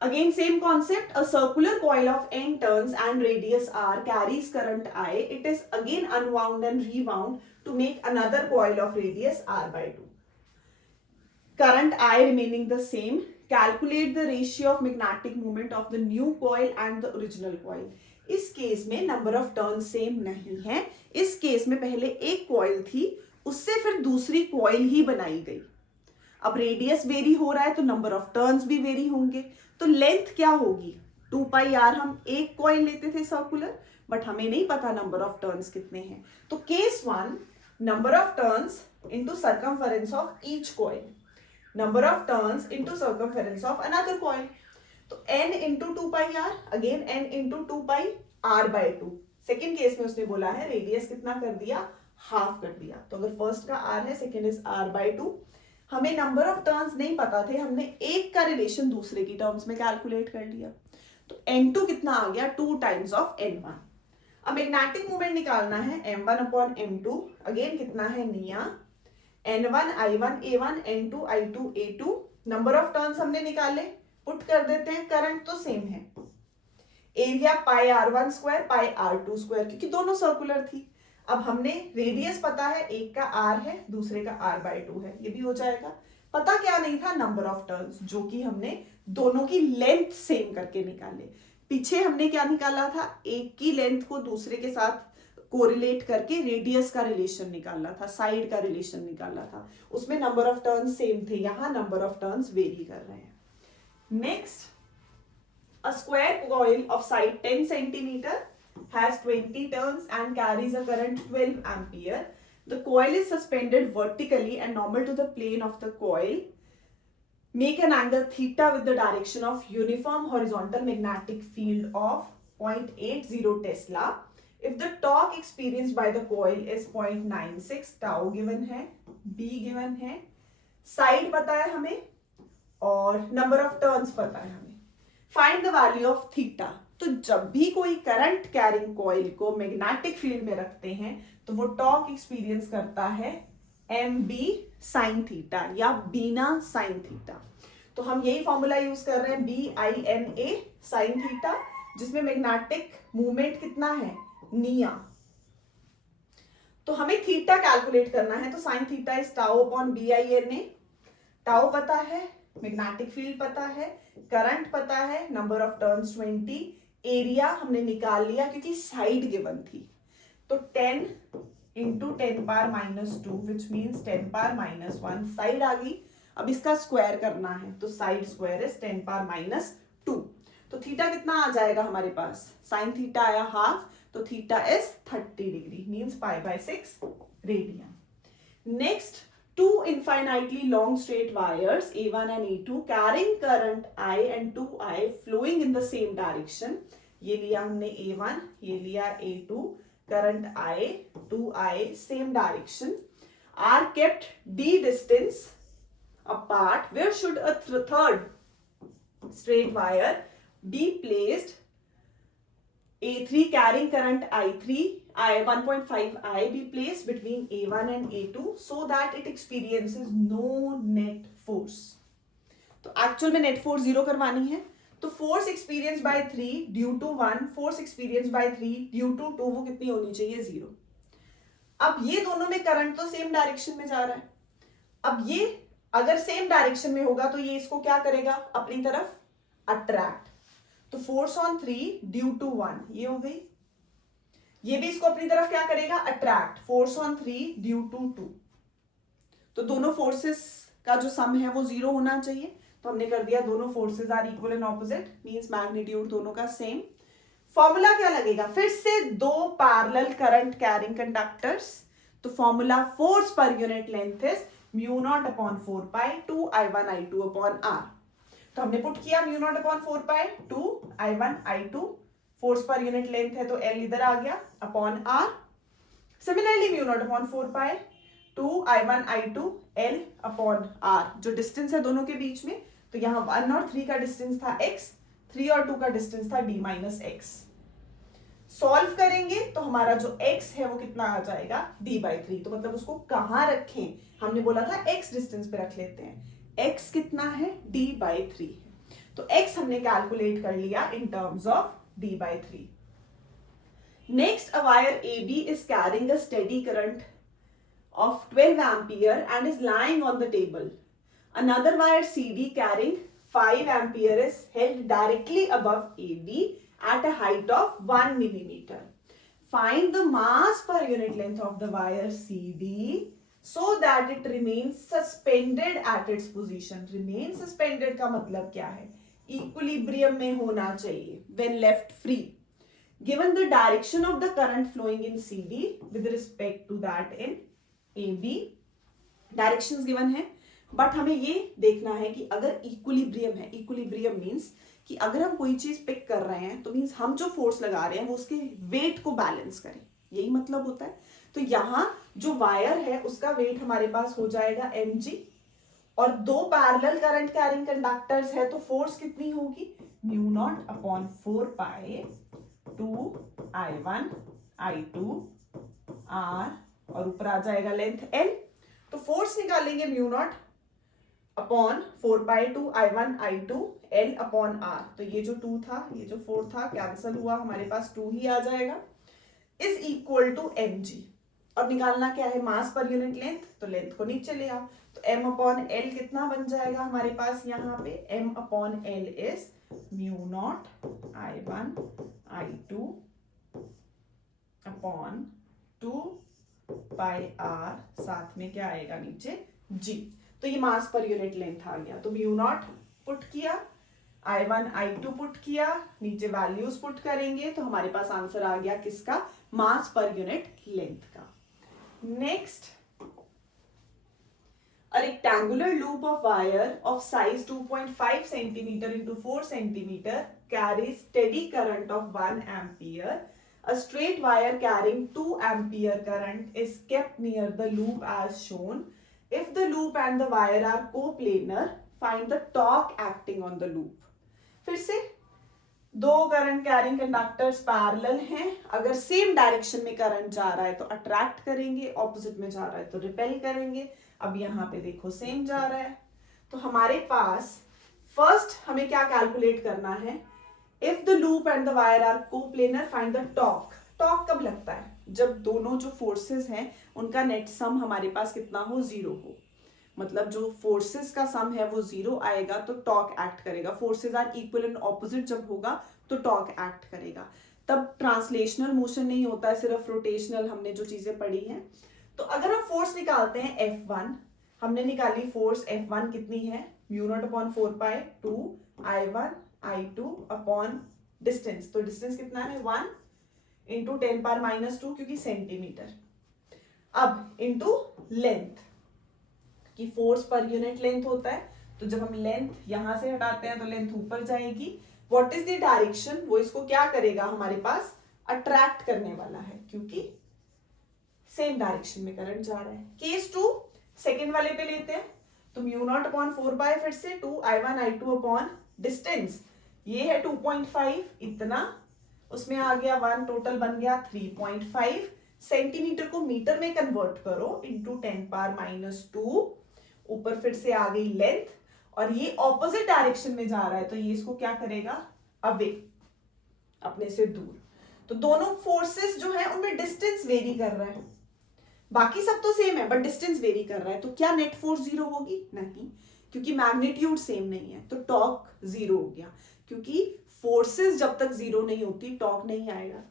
again same concept, a circular coil of N turns and radius R carries current I. It is again unwound and rewound to make another coil of radius R by 2. current I remaining the same, calculate the ratio of magnetic moment of the new coil and the original coil. इस case में number of turn same नहीं है. इस case में पहले एक coil थी, उससे फिर दूसरी कॉइल ही बनाई गई. अब रेडियस वेरी हो रहा है तो नंबर ऑफ टर्न्स भी वेरी होंगे. तो लेंथ क्या होगी? 2 पाई आर. हम एक कॉइल लेते थे सर्कुलर, बट हमें नहीं पता नंबर ऑफ टर्न्स कितने हैं. तो case 1, number of turns into circumference of each coil, number of turns into circumference of another coil. तो n into 2 pi r, again n into 2 pi r by 2. Second case में उसने बोला है radius कितना कर दिया? हाफ कर दिया. तो अगर फर्स्ट का r है, सेकेंड इज r by 2. हमें नंबर ऑफ टर्न्स नहीं पता थे, हमने एक का रिलेशन दूसरे की टर्म्स में कैलकुलेट कर लिया. तो n2 कितना आ गया? 2 टाइम्स ऑफ n1. अब मैग्नेटिक मोमेंट निकालना है m1 अपॉन m2. अगेन कितना है? निया. n1 i1 a1 n2 i2 a2. Number of turns हमने निकाले, पुट कर देते हैं. करंट तो सेम है. Area pi r1 square pi r2 square, क्योंकि दोनों सर्कुलर थी. अब हमने रेडियस पता है, एक का r है, दूसरे का r बाय 2 है. ये भी हो जाएगा. पता क्या नहीं था? नंबर ऑफ टर्न्स, जो कि हमने दोनों की लेंथ सेम करके निकाले. पीछे हमने क्या निकाला था? एक की लेंथ को दूसरे के साथ कोरिलेट करके रेडियस का रिलेशन निकालना था, साइड का रिलेशन निकालना था. उसमें नंबर ऑफ टर्न्स सेम थे, यहां नंबर ऑफ टर्न्स वेरी कर रहे हैं. Next, a square coil of side 10 centimeter has 20 turns and carries a current 12 ampere. The coil is suspended vertically and normal to the plane of the coil. Make an angle theta with the direction of uniform horizontal magnetic field of 0.80 Tesla. If the torque experienced by the coil is 0.96, tau given है, B given है, side पता है हमें और number of turns पता है हमें. Find the value of theta. तो जब भी कोई करंट कैरिंग कॉइल को मैग्नेटिक फील्ड में रखते हैं तो वो टॉर्क एक्सपीरियंस करता है mb sin थीटा या बीना sin थीटा. तो हम यही फॉर्मूला यूज कर रहे हैं, BINA sin थीटा, जिसमें मैग्नेटिक मूवमेंट कितना है? निया. तो हमें थीटा कैलकुलेट करना है. तो sin theta is tau upon BINA. Tau पता है, मैग्नेटिक फील्ड पता है, करंट पता है, नंबर ऑफ टर्न्स 20, एरिया हमने निकाल लिया क्योंकि साइड गिवन थी. तो 10 into 10 power minus 2 which means 10 power minus 1 side आ गई. अब इसका स्क्वायर करना है तो side square is 10 power minus 2. तो थीटा कितना आ जाएगा हमारे पास? साइन थीटा आया हाफ, तो theta is 30 degree means pi by 6 radian. Next, two infinitely long straight wires A1 and A2 carrying current I and 2I flowing in the same direction. ये लिया हमने A1, ये लिया A2, current I, 2I same direction, are kept D distance apart. Where should a third straight wire be placed? A3 carrying current I3 1.5I be placed between A1 and A2 so that it experiences no net force. तो actual में net force zero करवानी है. तो force experience by 3 due to 1, force experience by 3 due to 2, वो कितनी होनी चाहिए? 0. अब ये दोनों में करंट तो सेम डायरेक्शन में जा रहा है. अब ये अगर सेम डायरेक्शन में होगा तो ये इसको क्या करेगा? अपनी तरफ अट्रैक्ट. तो फोर्स ऑन 3 ड्यू टू 1 ये हो गई. ये भी इसको अपनी तरफ क्या करेगा? Attract. Force on 3 due to 2. तो दोनों फोर्सेस का जो सम है वो 0 होना चाहिए. तो हमने कर दिया दोनों forces are equal and opposite, means magnitude दोनों का सेम. फॉर्मूला क्या लगेगा? फिर से दो पैरेलल करंट कैरिंग कंडक्टर्स. तो फॉर्मूला फोर्स पर unit length is mu naught upon 4 pi 2 I1 I2 upon R. तो हमने पुट किया mu naught upon 4 pi 2 I1 I2. Force पर यूनिट लेंथ है तो L इधर आ गया upon R. Similarly mu naught upon 4 pi 2 I1 I2 L upon R. जो डिस्टेंस है दोनों के बीच में, तो यहाँ 1 और 3 का डिस्टेंस था x, 3 और 2 का डिस्टेंस था d माइनस x. सॉल्व करेंगे तो हमारा जो x है वो कितना आ जाएगा? d by 3. तो मतलब उसको कहाँ रखें? हमने बोला था x डिस्टेंस पे रख लेते हैं. x कितना है? d बाई 3 है. तो x हमने कैलकुलेट कर लिया in terms of d by 3. Next, a wire AB is carrying a steady current of 12 ampere and is lying on the table. Another wire CD carrying 5 ampere is held directly above AB at a height of 1 millimeter. Find the mass per unit length of the wire CD so that it remains suspended at its position. Remain suspended का मतलब क्या है? Equilibrium में होना चाहिए when left free. Given the direction of the current flowing in CD with respect to that in AB, directions given है, but हमें ये देखना है कि अगर इक्विलिब्रियम है, इक्विलिब्रियम मीन्स कि अगर हम कोई चीज पिक कर रहे हैं तो मीन्स हम जो फोर्स लगा रहे हैं वो उसके वेट को बैलेंस करें, यही मतलब होता है. तो यहाँ जो वायर है उसका वेट हमारे पास हो जाएगा mg और दो पैरेलल करंट कैरिंग कंडक्टर्स है तो फोर्स कितनी होगी mu naught upon 4 pi 2 I1 I2 R और ऊपर आ जाएगा लेंथ L. तो फोर्स निकालेंगे mu naught upon 4 pi 2 I1 I2 L upon R. तो ये जो 2 था ये जो 4 था कैंसिल हुआ, हमारे पास 2 ही आ जाएगा, इज इक्वल टू mg. और निकालना क्या है मास पर यूनिट लेंथ, तो लेंथ को नीचे ले आओ. तो m अपॉन L कितना बन जाएगा हमारे पास यहाँ पे, m upon L is mu not I1 I2 upon 2 pi R, साथ में क्या आएगा नीचे g. तो ये मास पर यूनिट लेंथ आ गया. तो म्यू नॉट पुट किया, I1 I2 पुट किया, नीचे वैल्यूज पुट करेंगे तो हमारे पास आंसर आ गया किसका, मास पर यूनिट लेंथ का. Next, a rectangular loop of wire of size 2.5 centimeter into 4 centimeter carries steady current of 1 ampere. A straight wire carrying 2 ampere current is kept near the loop as shown. If the loop and the wire are coplanar, find the torque acting on the loop. फिर से दो current carrying conductors parallel हैं, अगर same direction में current जा रहा है तो अट्रैक्ट करेंगे, ऑपोजिट में जा रहा है तो रिपेल करेंगे. अब यहाँ पे देखो सेम जा रहा है तो हमारे पास फर्स्ट हमें क्या कैलकुलेट करना है, if the loop and the wire are coplanar find the torque. Torque कब लगता है, जब दोनों जो फोर्सेस हैं उनका नेट सम हमारे पास कितना हो, 0 हो. मतलब जो फोर्सेस का सम है वो 0 आएगा तो टॉर्क एक्ट करेगा. Forces are equal and opposite जब होगा तो टॉर्क एक्ट करेगा. तब ट्रांसलेशनल मोशन नहीं होता है, सिर्फ रोटेशनल, हमने जो चीजें पढ़ी हैं. तो अगर हम फोर्स निकालते हैं F1, हमने निकाली फोर्स F1 कितनी है, mu naught upon 4 pi 2 I1 I2 upon distance. तो डिस्टेंस कितना है 1 इंटू 10 पावर माइनस 2 क्योंकि सेंटीमीटर. अब इंटू लेंथ, कि फोर्स पर यूनिट लेंथ होता है तो जब हम लेंथ यहां से हटाते हैं तो लेंथ ऊपर जाएगी. व्हाट इज द डायरेक्शन, वो इसको क्या करेगा हमारे पास, अट्रैक्ट करने वाला है क्योंकि सेम डायरेक्शन में करंट जा रहा है. केस 2 सेकेंड वाले पे लेते हैं तो म्यू नॉट अपॉन 4 पाई फिर से 2 I1 I2 अपॉन डिस्टेंस, ये है 2.5 इतना, उसमें आ गया 1, टोटल बन गया 3.5. सेंटीमीटर को मीटर में कन्वर्ट करो इंटू 10 पावर माइनस 2, ऊपर फिर से आ गई लेंथ और ये ऑपोजिट डायरेक्शन में जा रहा है तो ये इसको क्या करेगा, अवे, अपने से दूर. तो दोनों फोर्सेस जो है उनमें डिस्टेंस वेरी कर रहा है, बाकी सब तो सेम है बट डिस्टेंस वेरी कर रहा है. तो क्या नेट फोर्स 0 होगी, नहीं, क्योंकि मैग्नीट्यूड सेम नहीं है. तो टॉर्क 0 हो गया, क्योंकि फोर्सेस जब तक 0 नहीं होती टॉर्क नहीं आएगा.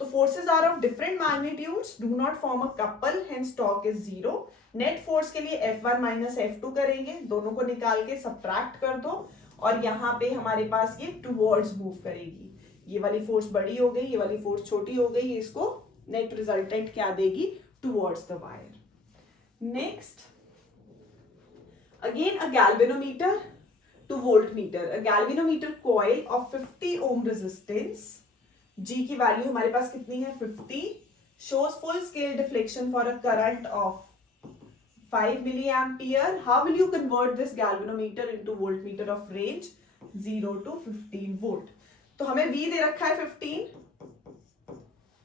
तो forces are of different magnitudes, do not form a couple, hence torque is 0. Net force के लिए F1 माइनस F2 करेंगे, दोनों को निकाल के सब्ट्रैक्ट कर दो और यहाँ पे हमारे पास ये टुवर्ड्स मूव करेगी. ये वाली फोर्स बड़ी हो गई, ये वाली फोर्स छोटी हो गई, इसको नेट रिजल्टेंट क्या देगी, towards the wire. Next, again a galvanometer to voltmeter. A galvanometer coil of 50 ohm resistance, G की वैल्यू हमारे पास कितनी है 50, shows full scale deflection for a current of 5 milliampere. How will you convert this galvanometer into voltmeter of range 0 to 15 volt? तो हमें V दे रखा है 15,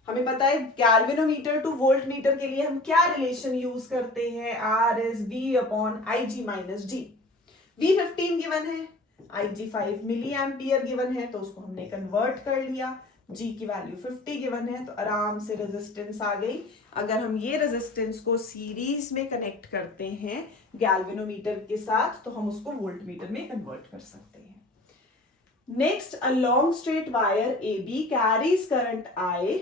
हमें पता है गैल्वेनोमीटर टू वोल्टमीटर के लिए हम क्या रिलेशन यूज करते हैं, R is V upon IG minus G. V 15 given है, IG 5 मिली एम्पियर गिवन है तो उसको हमने कन्वर्ट कर लिया. जी की वैल्यू 50 गिवन है, तो आराम से रेजिस्टेंस आ गई। अगर हम ये रेजिस्टेंस को सीरीज में कनेक्ट करते हैं गैल्वेनोमीटर के साथ तो हम उसको वोल्टमीटर में कन्वर्ट कर सकते हैं। Next, a long straight wire AB carries current I.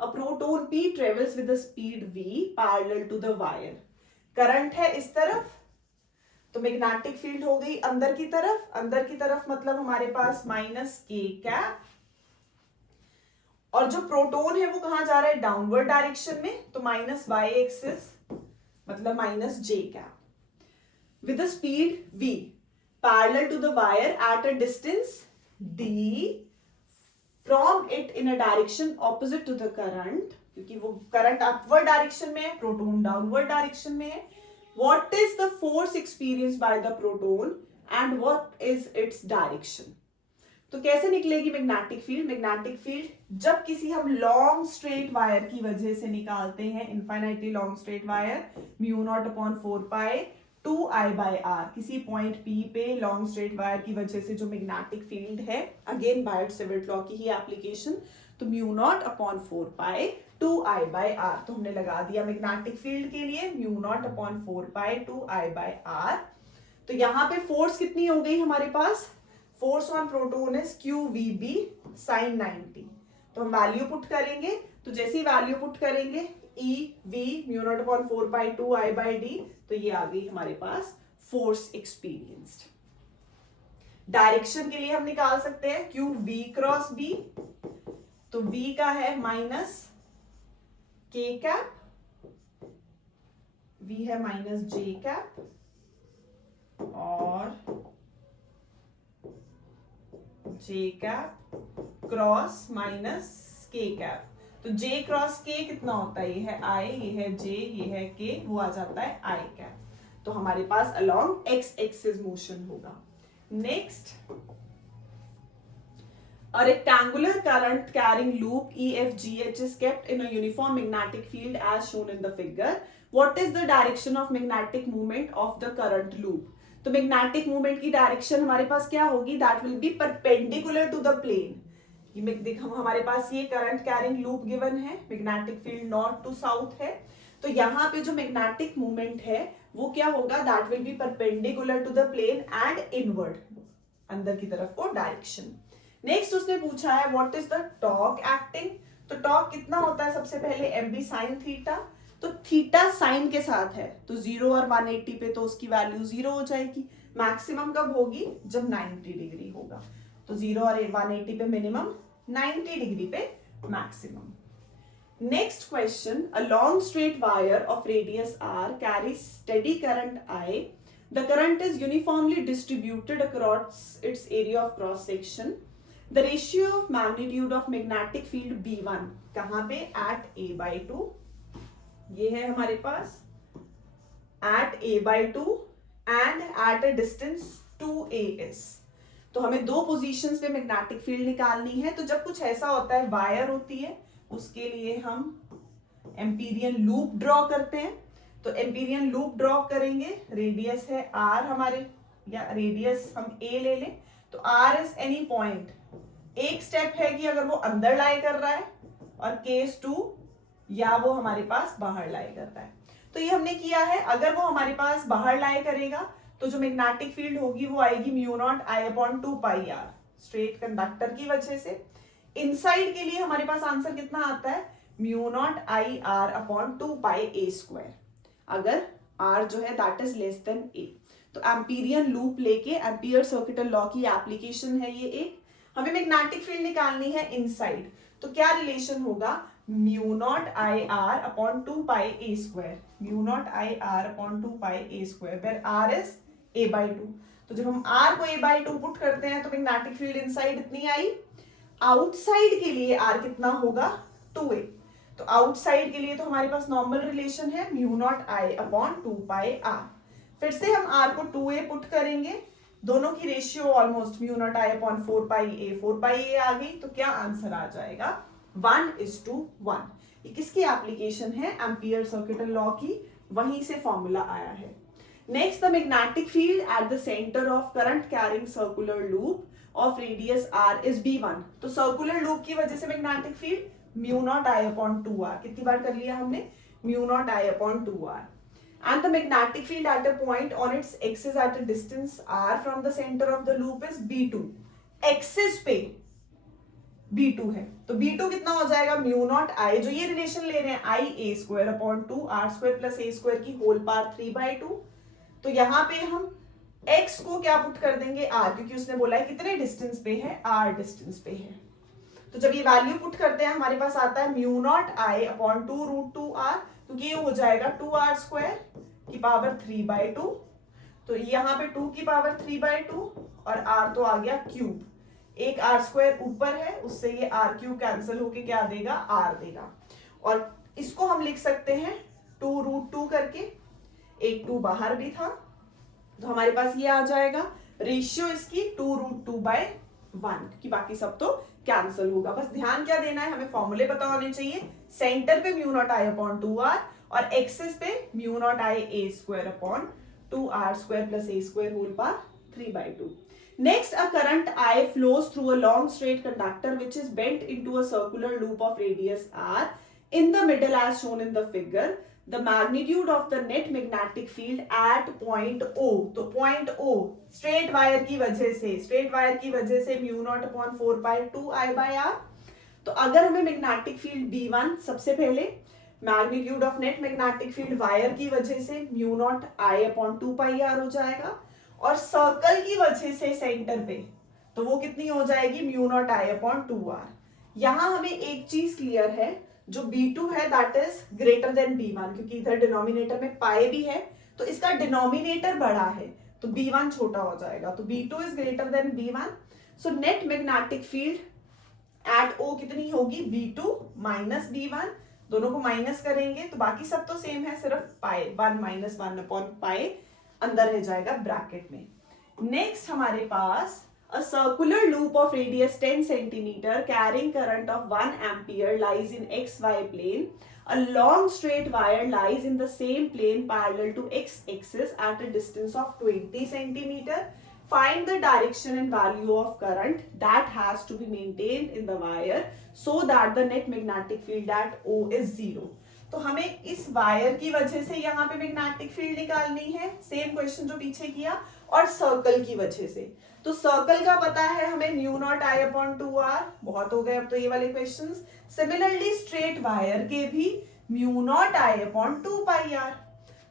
A proton P travels with a speed V parallel to the wire. Current है इस तरफ, तो मैग्नेटिक फील्ड हो गई अंदर की तरफ। अंदर की तरफ मतलब हमारे पास माइनस के कैप, और जो प्रोटोन है वो कहां जा रहा है, डाउनवर्ड डायरेक्शन में, तो माइनस वाई एक्सिस मतलब minus J cap with speed v parallel to the wire at a distance d from it in a direction opposite to the current, क्योंकि वो करंट अपवर्ड डायरेक्शन में है, proton downward direction में है। What is the force experienced by the proton and what is its direction. तो कैसे निकलेगी magnetic field? Magnetic field जब किसी हम लॉन्ग स्ट्रेट वायर की वजह से निकालते हैं, infinitely long straight wire, mu naught upon 4 pi 2I/r, किसी पॉइंट P पे लॉन्ग स्ट्रेट वायर की वजह से जो मैग्नेटिक फील्ड है, अगेन बायट-सेवर्ट लॉ की ही एप्लीकेशन, तो mu naught upon 4 pi 2I/r, तो हमने लगा दिया मैग्नेटिक फील्ड के लिए mu naught upon 4 pi 2I/r। तो यहाँ पे फोर्स कितनी हो गई हमारे पास, force on proton is QVB sin 90। तो हम वैल्यू पुट करेंगे, तो जैसे ही वैल्यू पुट करेंगे EV म्यू नॉट अपॉन 4 पाई 2I/d, तो ये आ गई हमारे पास फोर्स एक्सपीरियंस्ड। डायरेक्शन के लिए हम निकाल सकते हैं QV क्रॉस B, तो V का है माइनस K कैप, V है माइनस J कैप और J cap cross minus K cap. तो J क्रॉस K कितना होता है, ये है I, ये है J, ये है K, वो आ जाता है I कैप। तो हमारे पास अलोंग X एक्सिस मोशन होगा। Next, a rectangular current carrying loop EFGH is kept in a uniform magnetic field as shown in the figure. What is the direction of magnetic movement of the current loop? तो magnetic movement की direction हमारे पास क्या होगी, that will be perpendicular to the plane. हमारे पास ये current carrying loop given है, magnetic field north to south है, तो यहाँ पे जो मैग्नेटिक मूवमेंट है वो क्या होगा, that will be perpendicular to the plane and inward, अंदर की तरफ को डायरेक्शन। नेक्स्ट उसने पूछा है what is the torque acting. तो टॉर्क कितना होता है, सबसे पहले mb साइन थीटा, तो थीटा साइन के साथ है तो 0 और 180 पे तो उसकी वैल्यू 0 हो जाएगी। मैक्सिमम कब होगी, जब 90 डिग्री होगा, तो 0 और 180 पे मिनिमम, 90 डिग्री पे maximum. Next question, a long straight wire of radius r carries steady current I. The current is uniformly distributed across its area of cross section. The ratio of magnitude of magnetic field B1 कहाँ पे, at a/2, ये है हमारे पास at a/2 and at a distance 2as। तो हमें दो positions पे magnetic field निकालनी है। तो जब कुछ ऐसा होता है, वायर होती है, उसके लिए हम एम्पीरियन लूप ड्रॉ करते हैं। तो एम्पीरियन लूप ड्रॉ करेंगे, रेडियस है r हमारे, या रेडियस हम a ले लें, तो r इज एनी पॉइंट। एक स्टेप है कि अगर वो अंदर लाई कर रहा है, और केस 2 या वो हमारे पास बाहर लाई कर रहा है। तो ये हमने किया है, अगर वो हमारे पास बाहर लाई करेगा तो जो मैग्नेटिक फील्ड होगी वो आएगी mu naught I upon 2 pi r, straight conductor की वजह से। इनसाइड के लिए हमारे पास आंसर कितना आता है, mu naught I r upon 2 pi a square, अगर r जो है that is less than a। तो एम्पीरियन लूप लेके, एम्पियर सर्किटल लॉ की एप्लीकेशन है ये एक, हमें मैग्नेटिक फील्ड निकालनी है इनसाइड। तो क्या रिलेशन होगा, mu naught I r upon 2 pi a square, mu naught I r upon 2 pi a square, where r is a/2। तो जब हम r को a/2 पुट करते हैं तो मैग्नेटिक फील्ड इनसाइड इतनी आई। आउटसाइड के लिए r कितना होगा, 2a। तो आउटसाइड के लिए तो हमारे पास नॉर्मल रिलेशन है mu naught I upon 2 pi r। फिर से हम r को 2a पुट करेंगे, दोनों की ratio almost mu naught I upon 4 pi a आ गई, तो क्या आंसर आ जाएगा, 1:1। ये किसकी एप्लीकेशन है, एम्पियर सर्किटल लॉ की, वहीं से फॉर्मूला आया है। Next the magnetic field at the centre of current carrying circular loop of radius r is b1। तो सर्कुलर लूप की वजह से magnetic field mu naught I upon 2r, कितनी बार कर लिया हमने, mu naught I upon 2r। And the magnetic field at a point on its axis at a distance r from the center of the loop is b2। Axis पे b2 है, तो b2 कितना हो जाएगा, म्यू नॉट आई, जो ये relation ले रहे हैं I A square upon 2 R square plus A square की होल पावर 3/2। तो यहाँ पे हम x को क्या पुट कर देंगे r, क्योंकि उसने बोला है कितने डिस्टेंस पे है, r डिस्टेंस पे है। तो जब ये वैल्यू पुट करते हैं हमारे पास आता है mu naught I upon 2√2r, क्योंकि ये हो जाएगा 2r स्क्वायर की पावर 3/2। तो यहाँ पे 2 की पावर 3/2 और r तो आ गया क्यूब, एक r स्क्वायर ऊपर है, उससे ये r क्यूब कैंसिल होके क्या देगा, r देगा। और इसको हम लिख सकते हैं 2√2 करके, एक 2 बाहर भी था, तो हमारे पास ये आ जाएगा रेशियो इसकी 2√2/1, कि बाकी सब तो कैंसिल होगा। बस ध्यान क्या देना है, हमें फॉर्मूले पता होने चाहिए, सेंटर पे mu naught I upon 2r और एक्सिस पे mu naught I A square upon 2r square plus A square whole power 3/2। Next, a current I flows through a long straight conductor which is bent into a circular loop of radius r. In the middle as shown in the figure, the magnitude of the net magnetic field at point O, तो point O straight wire की वजह से mu naught upon 4/2 I by r। तो अगर हमें magnetic field B1, सबसे पहले magnitude of net magnetic field wire की वजह से mu naught I upon 2πr हो जाएगा, और सर्कल की वजह से सेंटर पे तो वो कितनी हो जाएगी, mu naught I upon 2r। यहां हमें एक चीज क्लियर है, जो B2 है that is greater than B1, क्योंकि इधर डिनोमिनेटर में पाए भी है तो इसका डिनोमिनेटर बड़ा है, तो B1 छोटा हो जाएगा, तो B2 is greater than B1। So net magnetic field eight O कितनी होगी, B2 माइनस B1, दोनों को माइनस करेंगे तो बाकी सब तो सेम है, सिर्फ पाए 1 माइनस 1 अपॉन पाए अंदर रह जाएगा ब्रैकेट में। नेक्स्ट हमारे पास a circular loop of radius 10 centimeter carrying current of 1 ampere lies in xy plane. A long straight wire lies in the same plane parallel to x-axis at a distance of 20 centimeter. Find the direction and value of current that has to be maintained in the wire so that the net magnetic field at O is 0. तो हमें इस wire की वजह से यहाँ पे magnetic field निकालनी है, सेम क्वेश्चन जो पीछे किया, और सर्कल की वजह से। तो सर्कल का पता है हमें mu naught I upon 2r, बहुत हो गए अब तो ये वाले क्वेश्चंस। सिमिलरली स्ट्रेट वायर के भी mu naught I upon 2πr।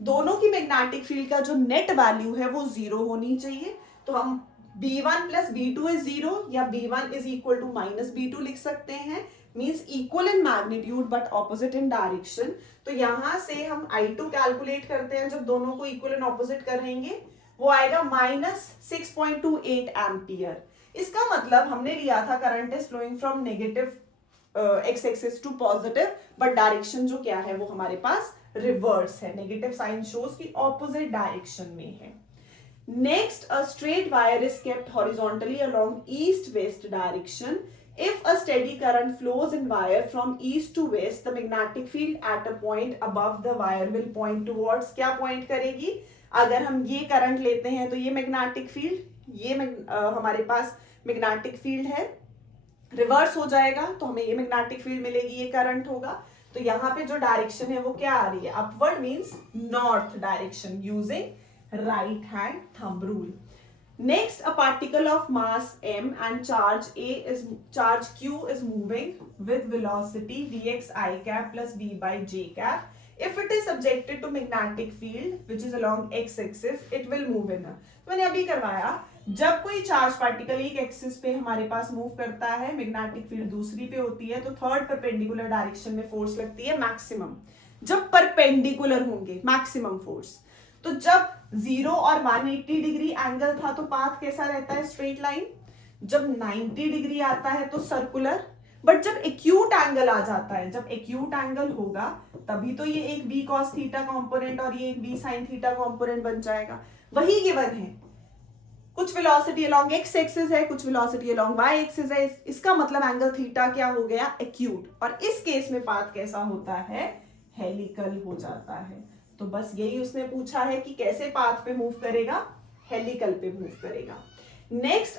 दोनों की मैग्नेटिक फील्ड का जो नेट वैल्यू है वो 0 होनी चाहिए, तो हम B1 प्लस B2 इज 0 या B1 is equal to minus B2 लिख सकते हैं, means equal in magnitude but opposite in direction. तो यहां से हम I2 कैलकुलेट करते हैं, जब दोनों को इक्वल इन ऑपोजिट करेंगे वो आएगा माइनस 6.28 एम्पियर। इसका मतलब हमने लिया था current is flowing from negative X axis to positive, but direction जो क्या है वो हमारे पास रिवर्स है, नेगेटिव साइन शोज की ऑपोजिट डायरेक्शन में है। Next, a straight wire is kept horizontally along east-west direction. If a steady current flows in wire from east to west, the magnetic field at a point above the wire will point towards, क्या point करेगी? अगर हम ये current लेते हैं तो ये magnetic field, ये हमारे पास मैग्नेटिक फील्ड है, रिवर्स हो जाएगा तो हमें ये मैग्नेटिक फील्ड मिलेगी, ये करंट होगा। तो यहाँ पे जो डायरेक्शन है वो क्या आ रही है, upward means north direction, using right hand thumb rule. Next, a particle of mass m and charge q is moving with velocity dx I cap plus v by j cap. If it is subjected to magnetic field which is along x axis, it will move in a, तो मैंने अभी करवाया, जब कोई charge particle एक axis पे हमारे पास move करता है, मैग्नेटिक फील्ड दूसरी पे होती है, तो थर्ड परपेंडिकुलर डायरेक्शन में फोर्स लगती है मैक्सिमम, जब परपेंडिकुलर होंगे मैक्सिमम फोर्स। तो जब 0 और 180 डिग्री एंगल था तो पाथ कैसा रहता है, स्ट्रेट लाइन। जब 90 डिग्री आता है तो सर्कुलर, बट जब एक्यूट एंगल आ जाता है, जब एक्यूट एंगल होगा तभी तो ये एक b cos थीटा कंपोनेंट और ये एक b sin थीटा कंपोनेंट बन जाएगा। वही गिवन है, कुछ वेलोसिटी अलोंग x एक्सिस है, कुछ वेलोसिटी अलोंग y एक्सिस है, इसका मतलब एंगल थीटा क्या हो गया, एक्यूट, और इस केस में पाथ कैसा होता है, हेलिकल हो जाता है। तो बस यही उसने पूछा है कि कैसे पाथ पे मूव करेगा, हेलिकल पे मूव करेगा। Next,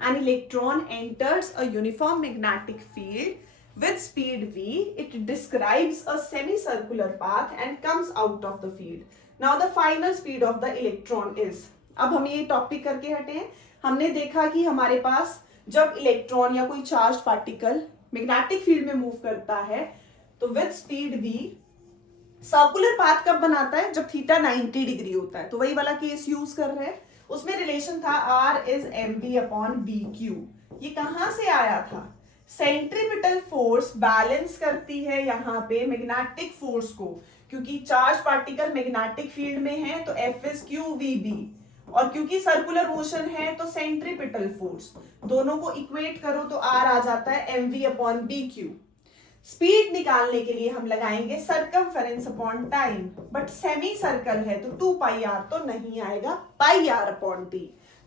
an electron enters a uniform magnetic field with speed v. It describes a semicircular path and comes out of the field. Now the final speed of the electron is. अब हम ये topic करके हटे हैं। हमने देखा कि हमारे पास जब इलेक्ट्रॉन या कोई चार्ज पार्टिकल मैग्नेटिक फील्ड में मूव करता है तो with speed v circular path कब बनाता है, जब थीटा 90 डिग्री होता है। तो वही वाला केस यूज कर रहे हैं। उसमें रिलेशन था R is mv upon bq। ये कहां से आया था, सेंट्रीपिटल फोर्स बैलेंस करती है यहाँ पे मैग्नेटिक फोर्स को, क्योंकि चार्ज पार्टिकल मैग्नेटिक फील्ड में है तो F is qvb, और क्योंकि सर्कुलर मोशन है तो सेंट्रीपिटल फोर्स, दोनों को इक्वेट करो तो R आ जाता है mv अपॉन bq। स्पीड निकालने के लिए हम लगाएंगे circumference upon time, but semi circle है तो 2 पाई आर तो नहीं आएगा, पाई आर अपॉन टी,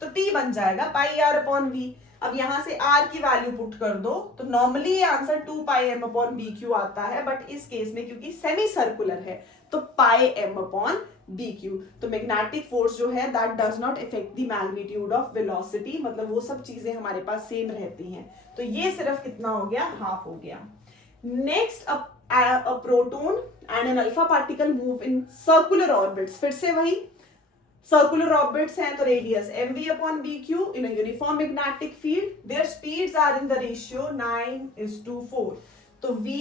तो टी बन जाएगा पाई आर अपॉन वी। अब यहां से आर की वैल्यू पुट कर दो तो नॉर्मली ये आंसर 2 पाई एम अपॉन बी क्यू आता है, बट इस केस में क्योंकि सेमी सर्कुलर है तो पाई एम अपॉन बी क्यू। तो मैग्नेटिक फोर्स जो है that does not effect the magnitude of velocity, मतलब वो सब चीजें हमारे पास सेम रहती हैं। तो ये सिर्फ कितना हो गया, हाफ हो गया। Next, a proton and an alpha particle move in circular orbits. फिर से वही circular orbits हैं तो radius mv upon bq in a uniform magnetic field. Their speeds are in the ratio 9:4. तो v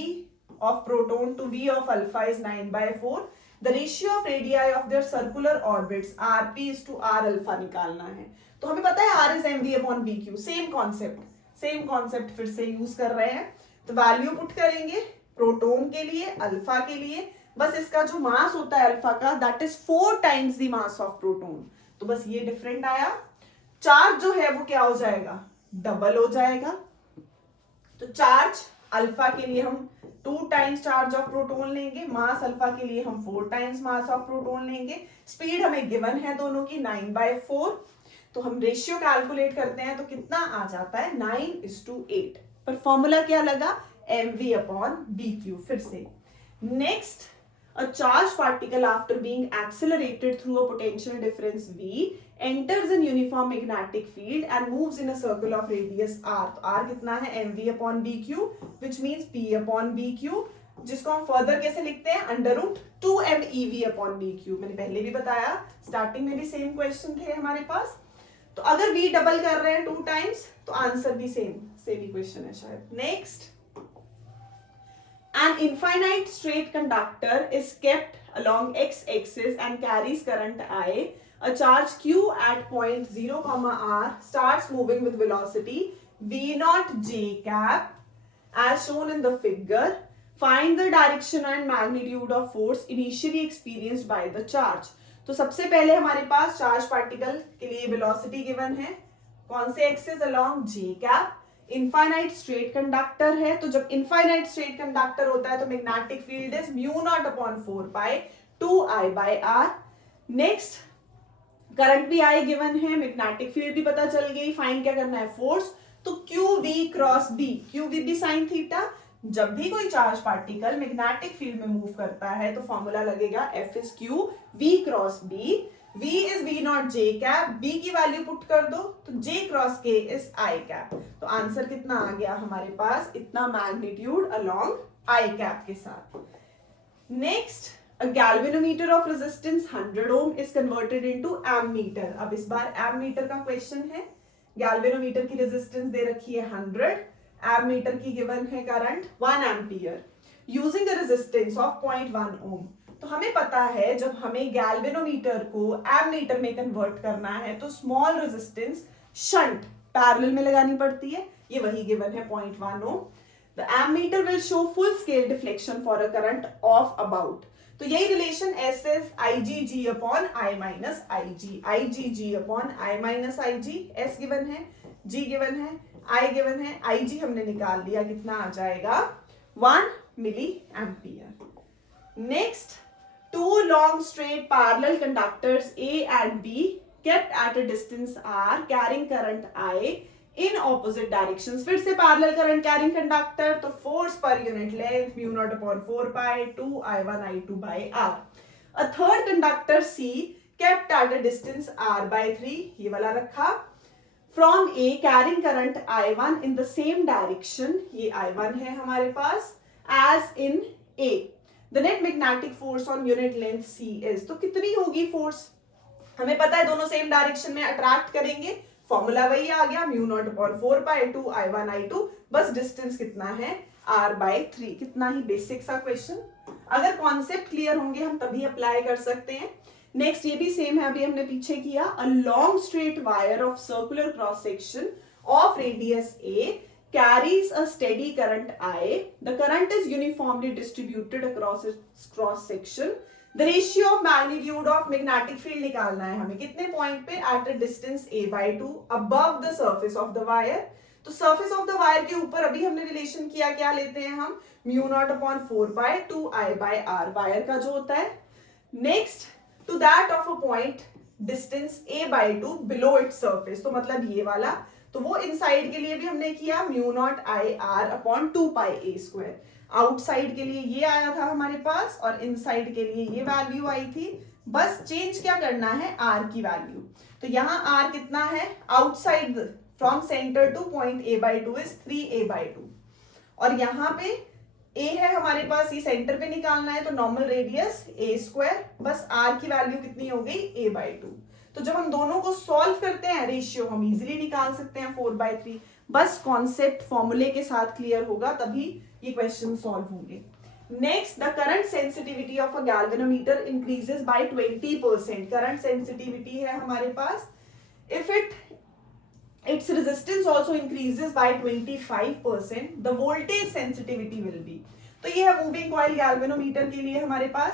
of proton to v of alpha is 9/4. The ratio of radii of their circular orbits rp is to r alpha निकालना है। तो हमें पता है r is mv upon bq, same concept फिर से use कर रहे हैं। तो वैल्यू पुट करेंगे प्रोटॉन के लिए, अल्फा के लिए, बस इसका जो मास होता है अल्फा का that is 4 times the mass of proton. तो बस ये डिफरेंट आया। चार्ज जो है वो क्या हो जाएगा, डबल हो जाएगा। तो चार्ज अल्फा के लिए हम 2 टाइम्स चार्ज ऑफ प्रोटॉन लेंगे, मास अल्फा के लिए हम 4 टाइम्स मास ऑफ प्रोटॉन लेंगे। स्पीड हमें गिवन है दोनों की 9/4। तो हम रेशियो कैलकुलेट करते हैं तो कितना आ जाता है 9:8। पर फॉर्मूला क्या लगा, mv अपॉन bq। फिर से next, a charged particle after being accelerated through a potential difference v enters in uniform magnetic field and moves in a circle of radius r। तो r कितना है, mv upon bq, which means p upon bq, जिसको हम further कैसे लिखते हैं, √2mev upon bq। मैंने पहले भी बताया, स्टार्टिंग में भी सेम क्वेश्चन थे हमारे पास। तो अगर v डबल कर रहे हैं 2 टाइम्स तो आंसर भी सेम इक्वेशन है शायद। Next, an infinite straight conductor is kept along x-axis and carries current I. A charge q at point 0, r starts moving with velocity v0 j cap as shown in the figure. Find the direction and magnitude of force initially experienced by the charge. तो सबसे पहले हमारे पास charge particle के लिए velocity given है, कौन से axis, along J cap. Infinite straight conductor है, तो जब इनफाइनाइट स्ट्रेट कंडक्टर होता है तो magnetic field is μ0 upon 4 pi 2I/r। Next, current भी I गिवन है, मैग्नेटिक फील्ड भी पता चल गई, फाइंड क्या करना है, फोर्स। तो QV क्रॉस B, QV भी साइन थीटा। जब भी कोई चार्ज पार्टिकल मैग्नेटिक फील्ड में मूव करता है तो फॉर्मूला लगेगा F is Q V cross B, V is V0 J cap, B की वैल्यू पुट कर दो तो J cross K is I cap. तो आंसर कितना आ गया हमारे पास, इतना मैग्नीट्यूड अलोंग I कैप के साथ। Next, a galvanometer of resistance 100 ohm is converted into ammeter। अब इस बार ammeter का क्वेश्चन है। गैल्वेनोमीटर की रेजिस्टेंस दे रखी है 100, एमीटर की गिवन है current 1 ampere, using the resistance of 0.1 ओम। तो हमें पता है जब हमें गैल्वेनोमीटर को एमीटर में कन्वर्ट करना है तो स्मॉल रेजिस्टेंस शंट पैरेलल में लगानी पड़ती है, ये वही गिवन है 0.1 ohm. The ammeter will show full scale deflection for a current of about. तो यही relation S S IgG upon I minus IG, IgG upon I minus IG, S given है, G गिवन है, I given है, IG हमने निकाल लिया, कितना आ जाएगा 1 milliampere. Next, 2 long straight parallel conductors A and B kept at a distance r carrying current I in opposite directions। फिर से पैरेलल करंट कैरिंग कंडक्टर, तो फोर्स पर unit length μ0 upon 4 pi 2I1 I2 by r। A third conductor C kept at a distance r/3, ये वाला रखा, from A carrying current I1 in the same direction, ये I1 है हमारे पास, as in A. The net magnetic force on unit length C is, तो कितनी होगी force, हमें पता है दोनों सेम डायरेक्शन में अट्रैक्ट करेंगे, फॉर्मूला वही आ गया, μ0/4π2 I1 I2, बस डिस्टेंस कितना है r/3, कितना ही बेसिक सा क्वेश्चन, अगर कॉन्सेप्ट क्लियर होंगे हम तभी अप्लाई कर सकते हैं। नेक्स्ट ये भी सेम है, अभी हमने पीछे किया, a long straight wire of circular cross section of radius A carries a steady current I. The current is uniformly distributed across its cross section. The ratio of magnitude of magnetic field निकालना है हमें, कितने point पे, at a distance a/2 above the surface of the wire. तो surface of the wire के ऊपर अभी हमने रिलेशन किया, क्या लेते हैं हम, μ0/4π2 I/r, वायर का जो होता है। Next, to that of a point distance a/2 below its surface, तो मतलब ये वाला, तो वो इनसाइड के लिए भी हमने किया μ0IR/2πa², आउटसाइड के लिए ये आया था हमारे पास और इनसाइड के लिए ये वैल्यू आई थी, बस चेंज क्या करना है, r की वैल्यू। तो यहाँ r कितना है, outside from centre two point a/2 is 3a/2, और यहाँ पे a है हमारे पास, ये सेंटर पे निकालना है, तो नॉर्मल रेडियस a², बस r की वैल्यू कितनी हो गई, a/2। तो जब हम दोनों को सॉल्व करते हैं रेशियो हम इजीली निकाल सकते हैं 4/3, बस कॉन्सेप्ट फॉर्मूले के साथ क्लियर होगा तभी ये क्वेश्चन सॉल्व होंगे। Next, the current sensitivity of a galvanometer increases by 20%, current sensitivity है हमारे पास, if its resistance also increases by 25%, the voltage sensitivity will be, तो ये है मूविंग कॉइल गैल्वेनोमीटर के लिए हमारे पास,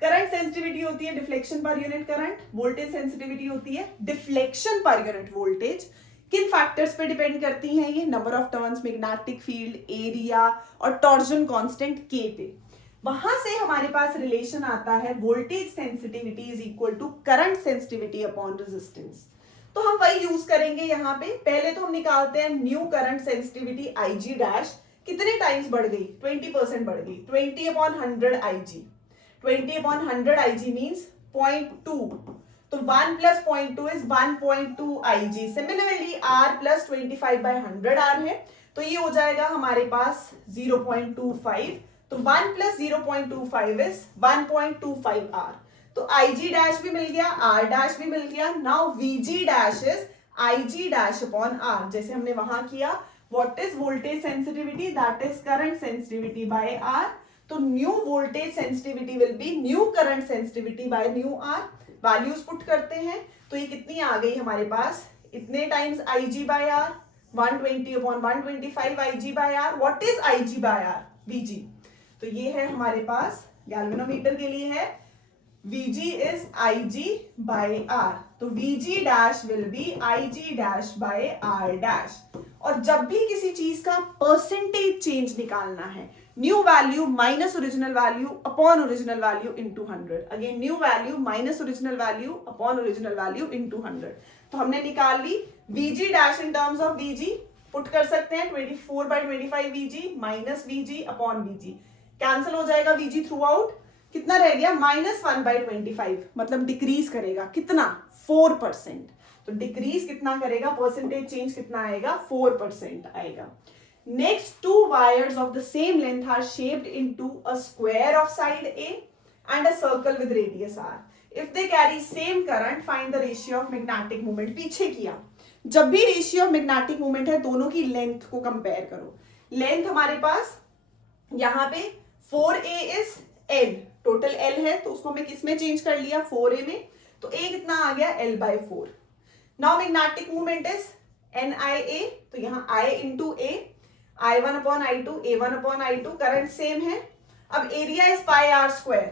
करंट सेंसिटिविटी होती है डिफ्लेक्शन पर यूनिट करंट, वोल्टेज सेंसिटिविटी होती है डिफ्लेक्शन पर यूनिट वोल्टेज। किन फैक्टर्स पे डिपेंड करती हैं ये, number of turns, magnetic field, area और टॉर्जन कांस्टेंट K पे। वहां से हमारे पास रिलेशन आता है voltage sensitivity is equal to current sensitivity upon resistance, तो हम वही यूज करेंगे यहाँ पे। पहले तो हम निकालते हैं new current sensitivity IG dash, कितने टाइम्स बढ़ गई, 20% बढ़ गई, 20/100 IG, 20/100 IG मीन्स 0.2, तो 1 + 0.2 is 1.2 IG। Similarly R + 25/100 R है, तो ये हो जाएगा हमारे पास 0.25, तो 1 + 0.25 इज 1.25 R, तो IG डैश भी मिल गया, R डैश भी मिल गया। Now VG dash is IG dash upon R, जैसे हमने वहां किया। What is voltage sensitivity, that is current sensitivity by R, तो new voltage sensitivity will be new current sensitivity by new R। Values put करते हैं तो ये कितनी आ गई हमारे पास, इतने times IG by R, 120/125 IG by R। What is IG by R, VG, तो ये है हमारे पास गैल्वेनोमीटर के लिए है, VG is IG by R, तो VG dash will be IG dash by R dash. और जब भी किसी चीज का परसेंटेज चेंज निकालना है, new value minus original value upon original value into 100, again new value minus original value upon original value into 100। तो हमने निकाल ली VG dash in terms of VG, put कर सकते हैं 24/25 VG minus VG upon VG, cancel हो जाएगा VG through out, कितना रह गया, -1/25, मतलब डिक्रीज करेगा कितना, 4%, तो डिक्रीज कितना करेगा, परसेंटेज चेंज कितना आएगा, 4% आएगा। Next, 2 wires of the same length are shaped into a square of side A and a circle with radius R. If they carry same current, find the ratio of magnetic moment. पीछे किया, जब भी ratio of magnetic moment है दोनों की length को compare करो। Length हमारे पास यहाँ पे 4A is L, total L है, तो उसको मैं किस में चेंज कर लिया, 4A में, तो A कितना आ गया, L/4। Now magnetic moment is NIA, तो यहाँ I into A, I1/I2, A1/I2, current same है। अब एरिया इज πr²,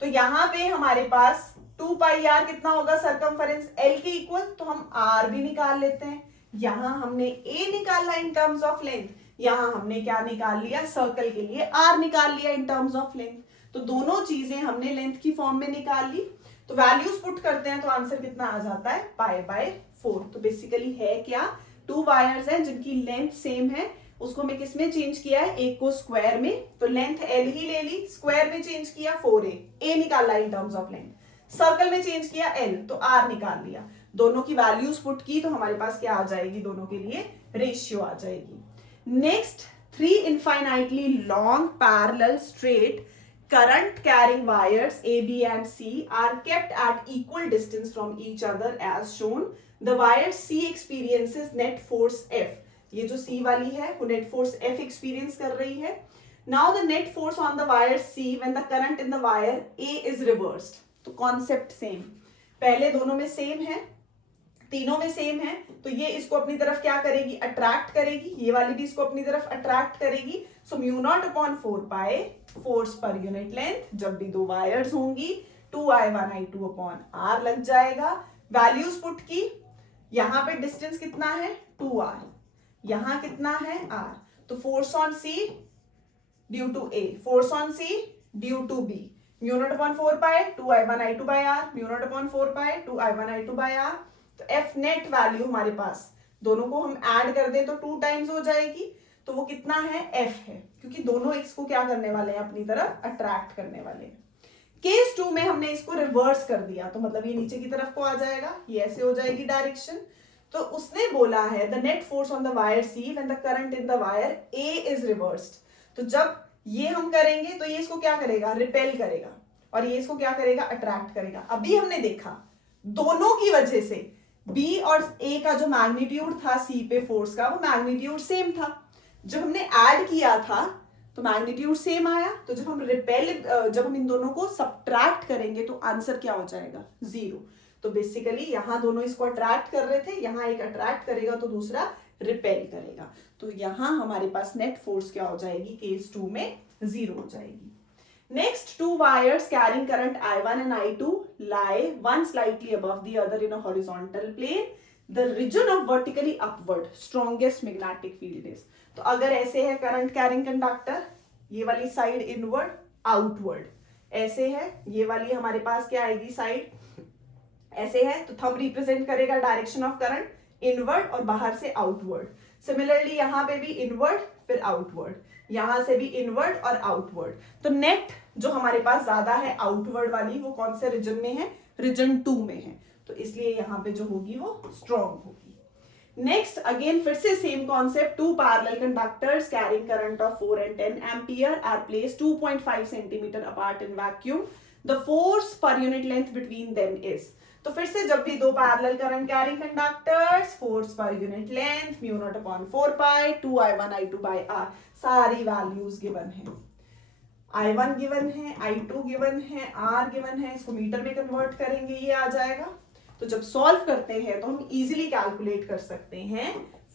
तो यहाँ पे हमारे पास 2πr कितना होगा, सरकमफेरेंस L के इक्वल, तो हम R भी निकाल लेते हैं। यहाँ हमने A निकाला इन टर्म्स ऑफ लेंथ, यहाँ हमने क्या निकाल लिया, सर्कल के लिए R निकाल लिया इन टर्म्स ऑफ लेंथ, तो दोनों चीजें हमने लेंथ की फॉर्म में निकाल ली। तो वैल्यूज पुट करते हैं तो आंसर कितना आ जाता है, π/4। तो बेसिकली है क्या, 2 वायर्स हैं जिनकी लेंथ सेम है, उसको मैं किस में चेंज किया है, एक को स्क्वायर में, तो लेंथ एल ही ले ली, स्क्वायर में चेंज किया 4a, ए निकाला in terms of length, circle में चेंज किया एल तो आर निकाल लिया, दोनों की वैल्यूज पुट की तो हमारे पास क्या आ जाएगी, दोनों के लिए रेशियो आ जाएगी। Next, 3 infinitely long parallel straight current carrying wires A, B and C are kept at equal distance from each other as shown. The wire C experiences net force F. ये जो C वाली है वो net force F experience कर रही है. Now the net force on the wire C when the current in the wire A is reversed. तो concept same. पहले दोनों में same है, तीनों में सेम है, तो ये इसको अपनी तरफ क्या करेगी, अट्रैक्ट करेगी, ये वाली भी इसको अपनी तरफ अट्रैक्ट करेगी। सो म्यू नॉट अपॉन 4 पाई फोर्स पर यूनिट लेंथ, जब भी दो वायर्स होंगी 2I1 I2 अपॉन R लग जाएगा। वैल्यूज पुट की, यहां पे डिस्टेंस कितना है 2R, यहां कितना है R, तो force on C due to A, force on C due to B, mu naught upon 4 pi 2I1 I2 by R, mu naught upon 4 pi 2I1 I2 by R। तो F net value हमारे पास, दोनों को हम add कर दें तो 2 times हो जाएगी, तो वो कितना है, एफ है, क्योंकि दोनों इसको क्या करने वाले हैं, अपनी तरफ अट्रैक्ट करने वाले हैं। केस 2 में हमने इसको रिवर्स कर दिया, तो मतलब ये नीचे की तरफ को आ जाएगा, ये ऐसे हो जाएगी डायरेक्शन। तो उसने बोला है the net force on the wire see when the current in the wire A is reversed. तो जब ये हम करेंगे तो ये इसको क्या करेगा, रिपेल करेगा, और ये इसको क्या करेगा, अट्रैक्ट करेगा। अभी हमने देखा दोनों की वजह से B और A का जो मैग्नीट्यूड था C पे फोर्स का, वो मैग्नीट्यूड सेम था। जब हमने ऐड किया था तो मैग्नीट्यूड सेम आया, तो जब हम जब हम इन दोनों को सब्ट्रैक्ट करेंगे तो आंसर क्या हो जाएगा, 0। तो बेसिकली यहाँ दोनों इसको अट्रैक्ट कर रहे थे, यहाँ एक अट्रैक्ट करेगा तो दूसरा रिपेल करेगा, तो यहाँ हमारे पास नेट फोर्स क्या हो जाएगी, केस 2 में 0 हो जाएगी। Next, 2 wires carrying current I1 and I2 lie one slightly above the other in a horizontal plane. The region of vertically upward strongest magnetic field is. तो अगर ऐसे है करंट कैरिंग कंडक्टर, ये वाली साइड इनवर्ड आउटवर्ड, ऐसे है ये वाली हमारे पास क्या आएगी साइड, ऐसे है तो थंब रिप्रेजेंट करेगा डायरेक्शन ऑफ करंट, इनवर्ड और बाहर से आउटवर्ड। सिमिलरली यहाँ पे भी इनवर्ड फिर आउटवर्ड, यहां से भी इनवर्ड और आउटवर्ड। तो नेट जो हमारे पास ज्यादा है आउटवर्ड वाली, वो कौन से रीजन में है, रीजन 2 में है, तो इसलिए यहाँ पे जो होगी वो स्ट्रॉन्ग होगी। नेक्स्ट अगेन फिर से same concept, 2 parallel conductors carrying current of 4 and 10 ampere are placed 2.5 centimetre apart in vacuum, the force पर unit length between them is. तो फिर से जब भी दो parallel current carrying conductors, force पर unit length mu naught upon 4 pi 2I1 I2 by R, सारी values given है, I1 गिवन है, I2 गिवन है, R गिवन है, इसको मीटर में कन्वर्ट करेंगे ये आ जाएगा। तो जब सॉल्व करते हैं तो हम इजीली कैलकुलेट कर सकते हैं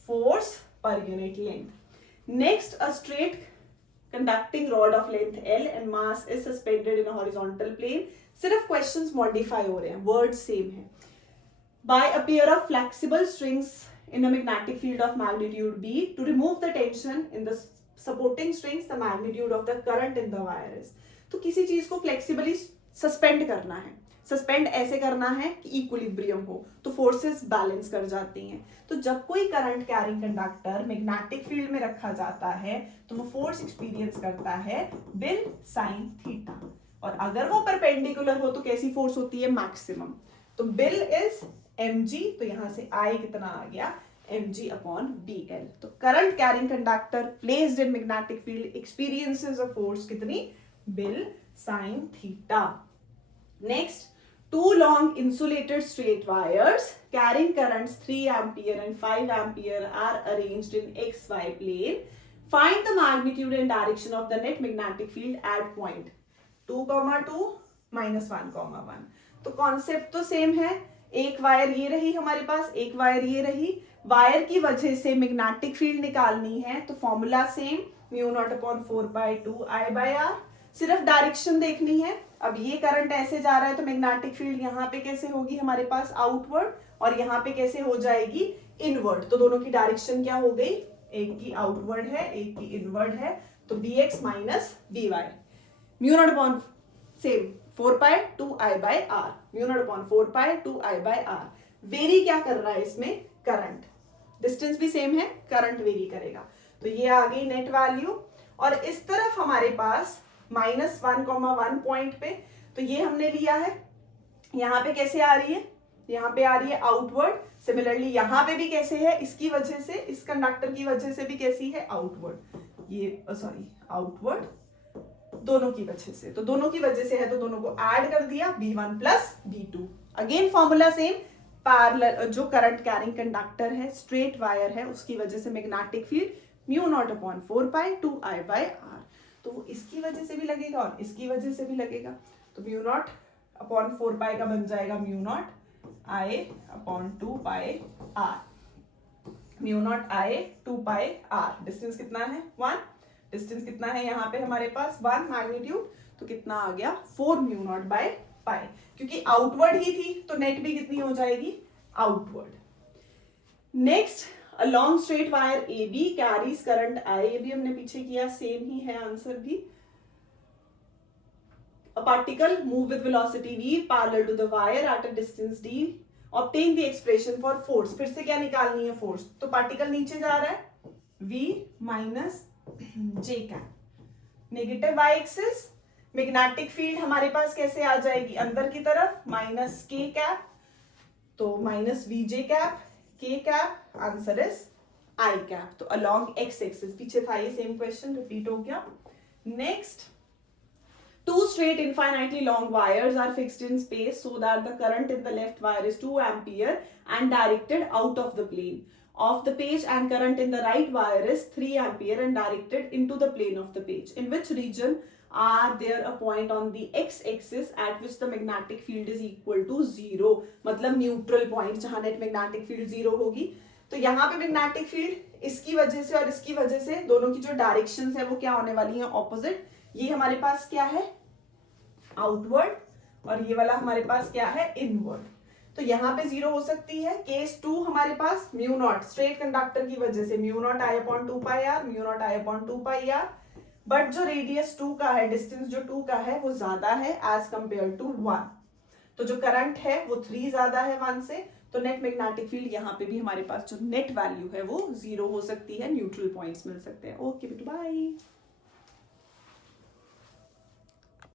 फोर्स पर unit length. Next, a straight conducting rod of length L and mass is suspended in a horizontal plane. सिर्फ क्वेश्चंस मॉडिफाई हो रहे हैं, वर्ड सेम है। By a pair of flexible strings in a magnetic field of magnitude B, to remove the tension in the supporting strings, the magnitude of the current in the wire is. तो किसी चीज को flexibly suspend करना है, suspend ऐसे करना है कि इक्विलिब्रियम हो, तो फोर्सेस बैलेंस कर जाती हैं। तो जब कोई current carrying conductor magnetic field में रखा जाता है तो वो फोर्स एक्सपीरियंस करता है बिल साइन थीटा, और अगर वो परपेंडिकुलर हो तो कैसी फोर्स होती है, मैक्सिमम। तो बिल इज mg, तो यहां से I कितना आ गया, mg अपॉन dl। तो current carrying conductor placed in magnetic field experiences a force कितनी, BIL sine theta. Next, 2 long insulated straight wires carrying currents 3 ampere and 5 ampere are arranged in xy plane. Find the magnitude and direction of the net magnetic field at point 2,2 minus 1,1. तो concept तो same है, एक wire ये रही हमारे पास, एक wire ये रही, वायर की वजह से मैग्नेटिक फील्ड निकालनी है तो formula same, mu naught upon 4 by 2I by R। सिर्फ डायरेक्शन देखनी है, अब ये करंट ऐसे जा रहा है तो मैग्नेटिक फील्ड यहाँ पे कैसे होगी हमारे पास, आउटवर्ड, और यहाँ पे कैसे हो जाएगी, इनवर्ड। तो दोनों की डायरेक्शन क्या हो गई, एक की आउटवर्ड है एक की इनवर्ड है, तो bx minus by, mu naught upon same 4 pi 2I by R, mu naught upon 4 pi 2I by R। Vary क्या कर रहा है इसमें, करंट, डिस्टेंस भी सेम है, करंट वेरी करेगा। तो ये आ गई नेट वैल्यू। और इस तरफ हमारे पास -1,1 पॉइंट पे, तो ये हमने लिया है। यहाँ पे कैसे आ रही है, यहाँ पे आ रही है आउटवर्ड। सिमिलरली यहाँ पे भी कैसे है, इसकी वजह से, इस कंडक्टर की वजह से भी कैसी है, आउटवर्ड। ये सॉरी आउटवर्ड, दोनों की वजह से, तो दोनों की वजह से है तो दोनों को ऐड कर दिया, B1 plus B2। Again formula same, parallel जो करंट कैरिंग कंडक्टर है, स्ट्रेट वायर है, उसकी वजह से मैग्नेटिक फील्ड μ0/4π2I/r। तो वो इसकी वजह से भी लगेगा और इसकी वजह से भी लगेगा, तो μ0/4π का बन जाएगा μ0I/2πr। μ0I/2πr। डिस्टेंस कितना है, 1। डिस्टेंस कितना है यहाँ पे हमारे पास, 1 मैग्नीट्यूड, तो कितना आ गया 4μ0/π। क्योंकि आउटवर्ड ही थी तो नेट भी कितनी हो जाएगी, outward. Next, a long straight wire AB carries current I, ये भी हमने पीछे किया, सेम ही है आंसर भी। A particle move with velocity v parallel to the wire at a distance d. Obtain the expression for force। फिर से क्या निकालनी है, फोर्स। तो पार्टिकल नीचे जा रहा है, v minus j cap, negative y axis. Magnetic field हमारे पास कैसे आ जाएगी, अंदर की तरफ, माइनस k कैप, तो minus vj cap, k cap, answer is I cap. तो अलोंग x एक्सिस, पीछे था ये सेम क्वेश्चन, रिपीट हो गया। Next, two straight infinitely long wires are fixed in space so that the current in the left wire is 2 ampere and directed out of the plane of the page, and current in the right wire is 3 ampere and directed into the plane of the page. In which region are there a point on the x axis at which the magnetic field is equal to 0? मतलब neutral point जहां net magnetic field 0 होगी। तो यहाँ पे magnetic field इसकी वजह से और इसकी वजह से, दोनों की जो डायरेक्शंस है वो क्या होने वाली है, ऑपोजिट। ये हमारे पास क्या है, आउटवर्ड, और ये वाला हमारे पास क्या है, इनवर्ड। तो यहाँ पे 0 हो सकती है। केस 2 हमारे पास μ0, स्ट्रेट कंडक्टर की वजह से μ0I/2πr, μ0I/2πr। बट जो रेडियस 2 का है, डिस्टेंस जो 2 का है वो ज्यादा है एज कंपेयर टू 1, तो जो करंट है वो 3 ज्यादा है 1 से, तो नेट मैग्नेटिक फील्ड यहाँ पे भी हमारे पास जो नेट वैल्यू है वो 0 हो सकती है, न्यूट्रल पॉइंट्स मिल सकते हैं। ओके बेटा, बाय।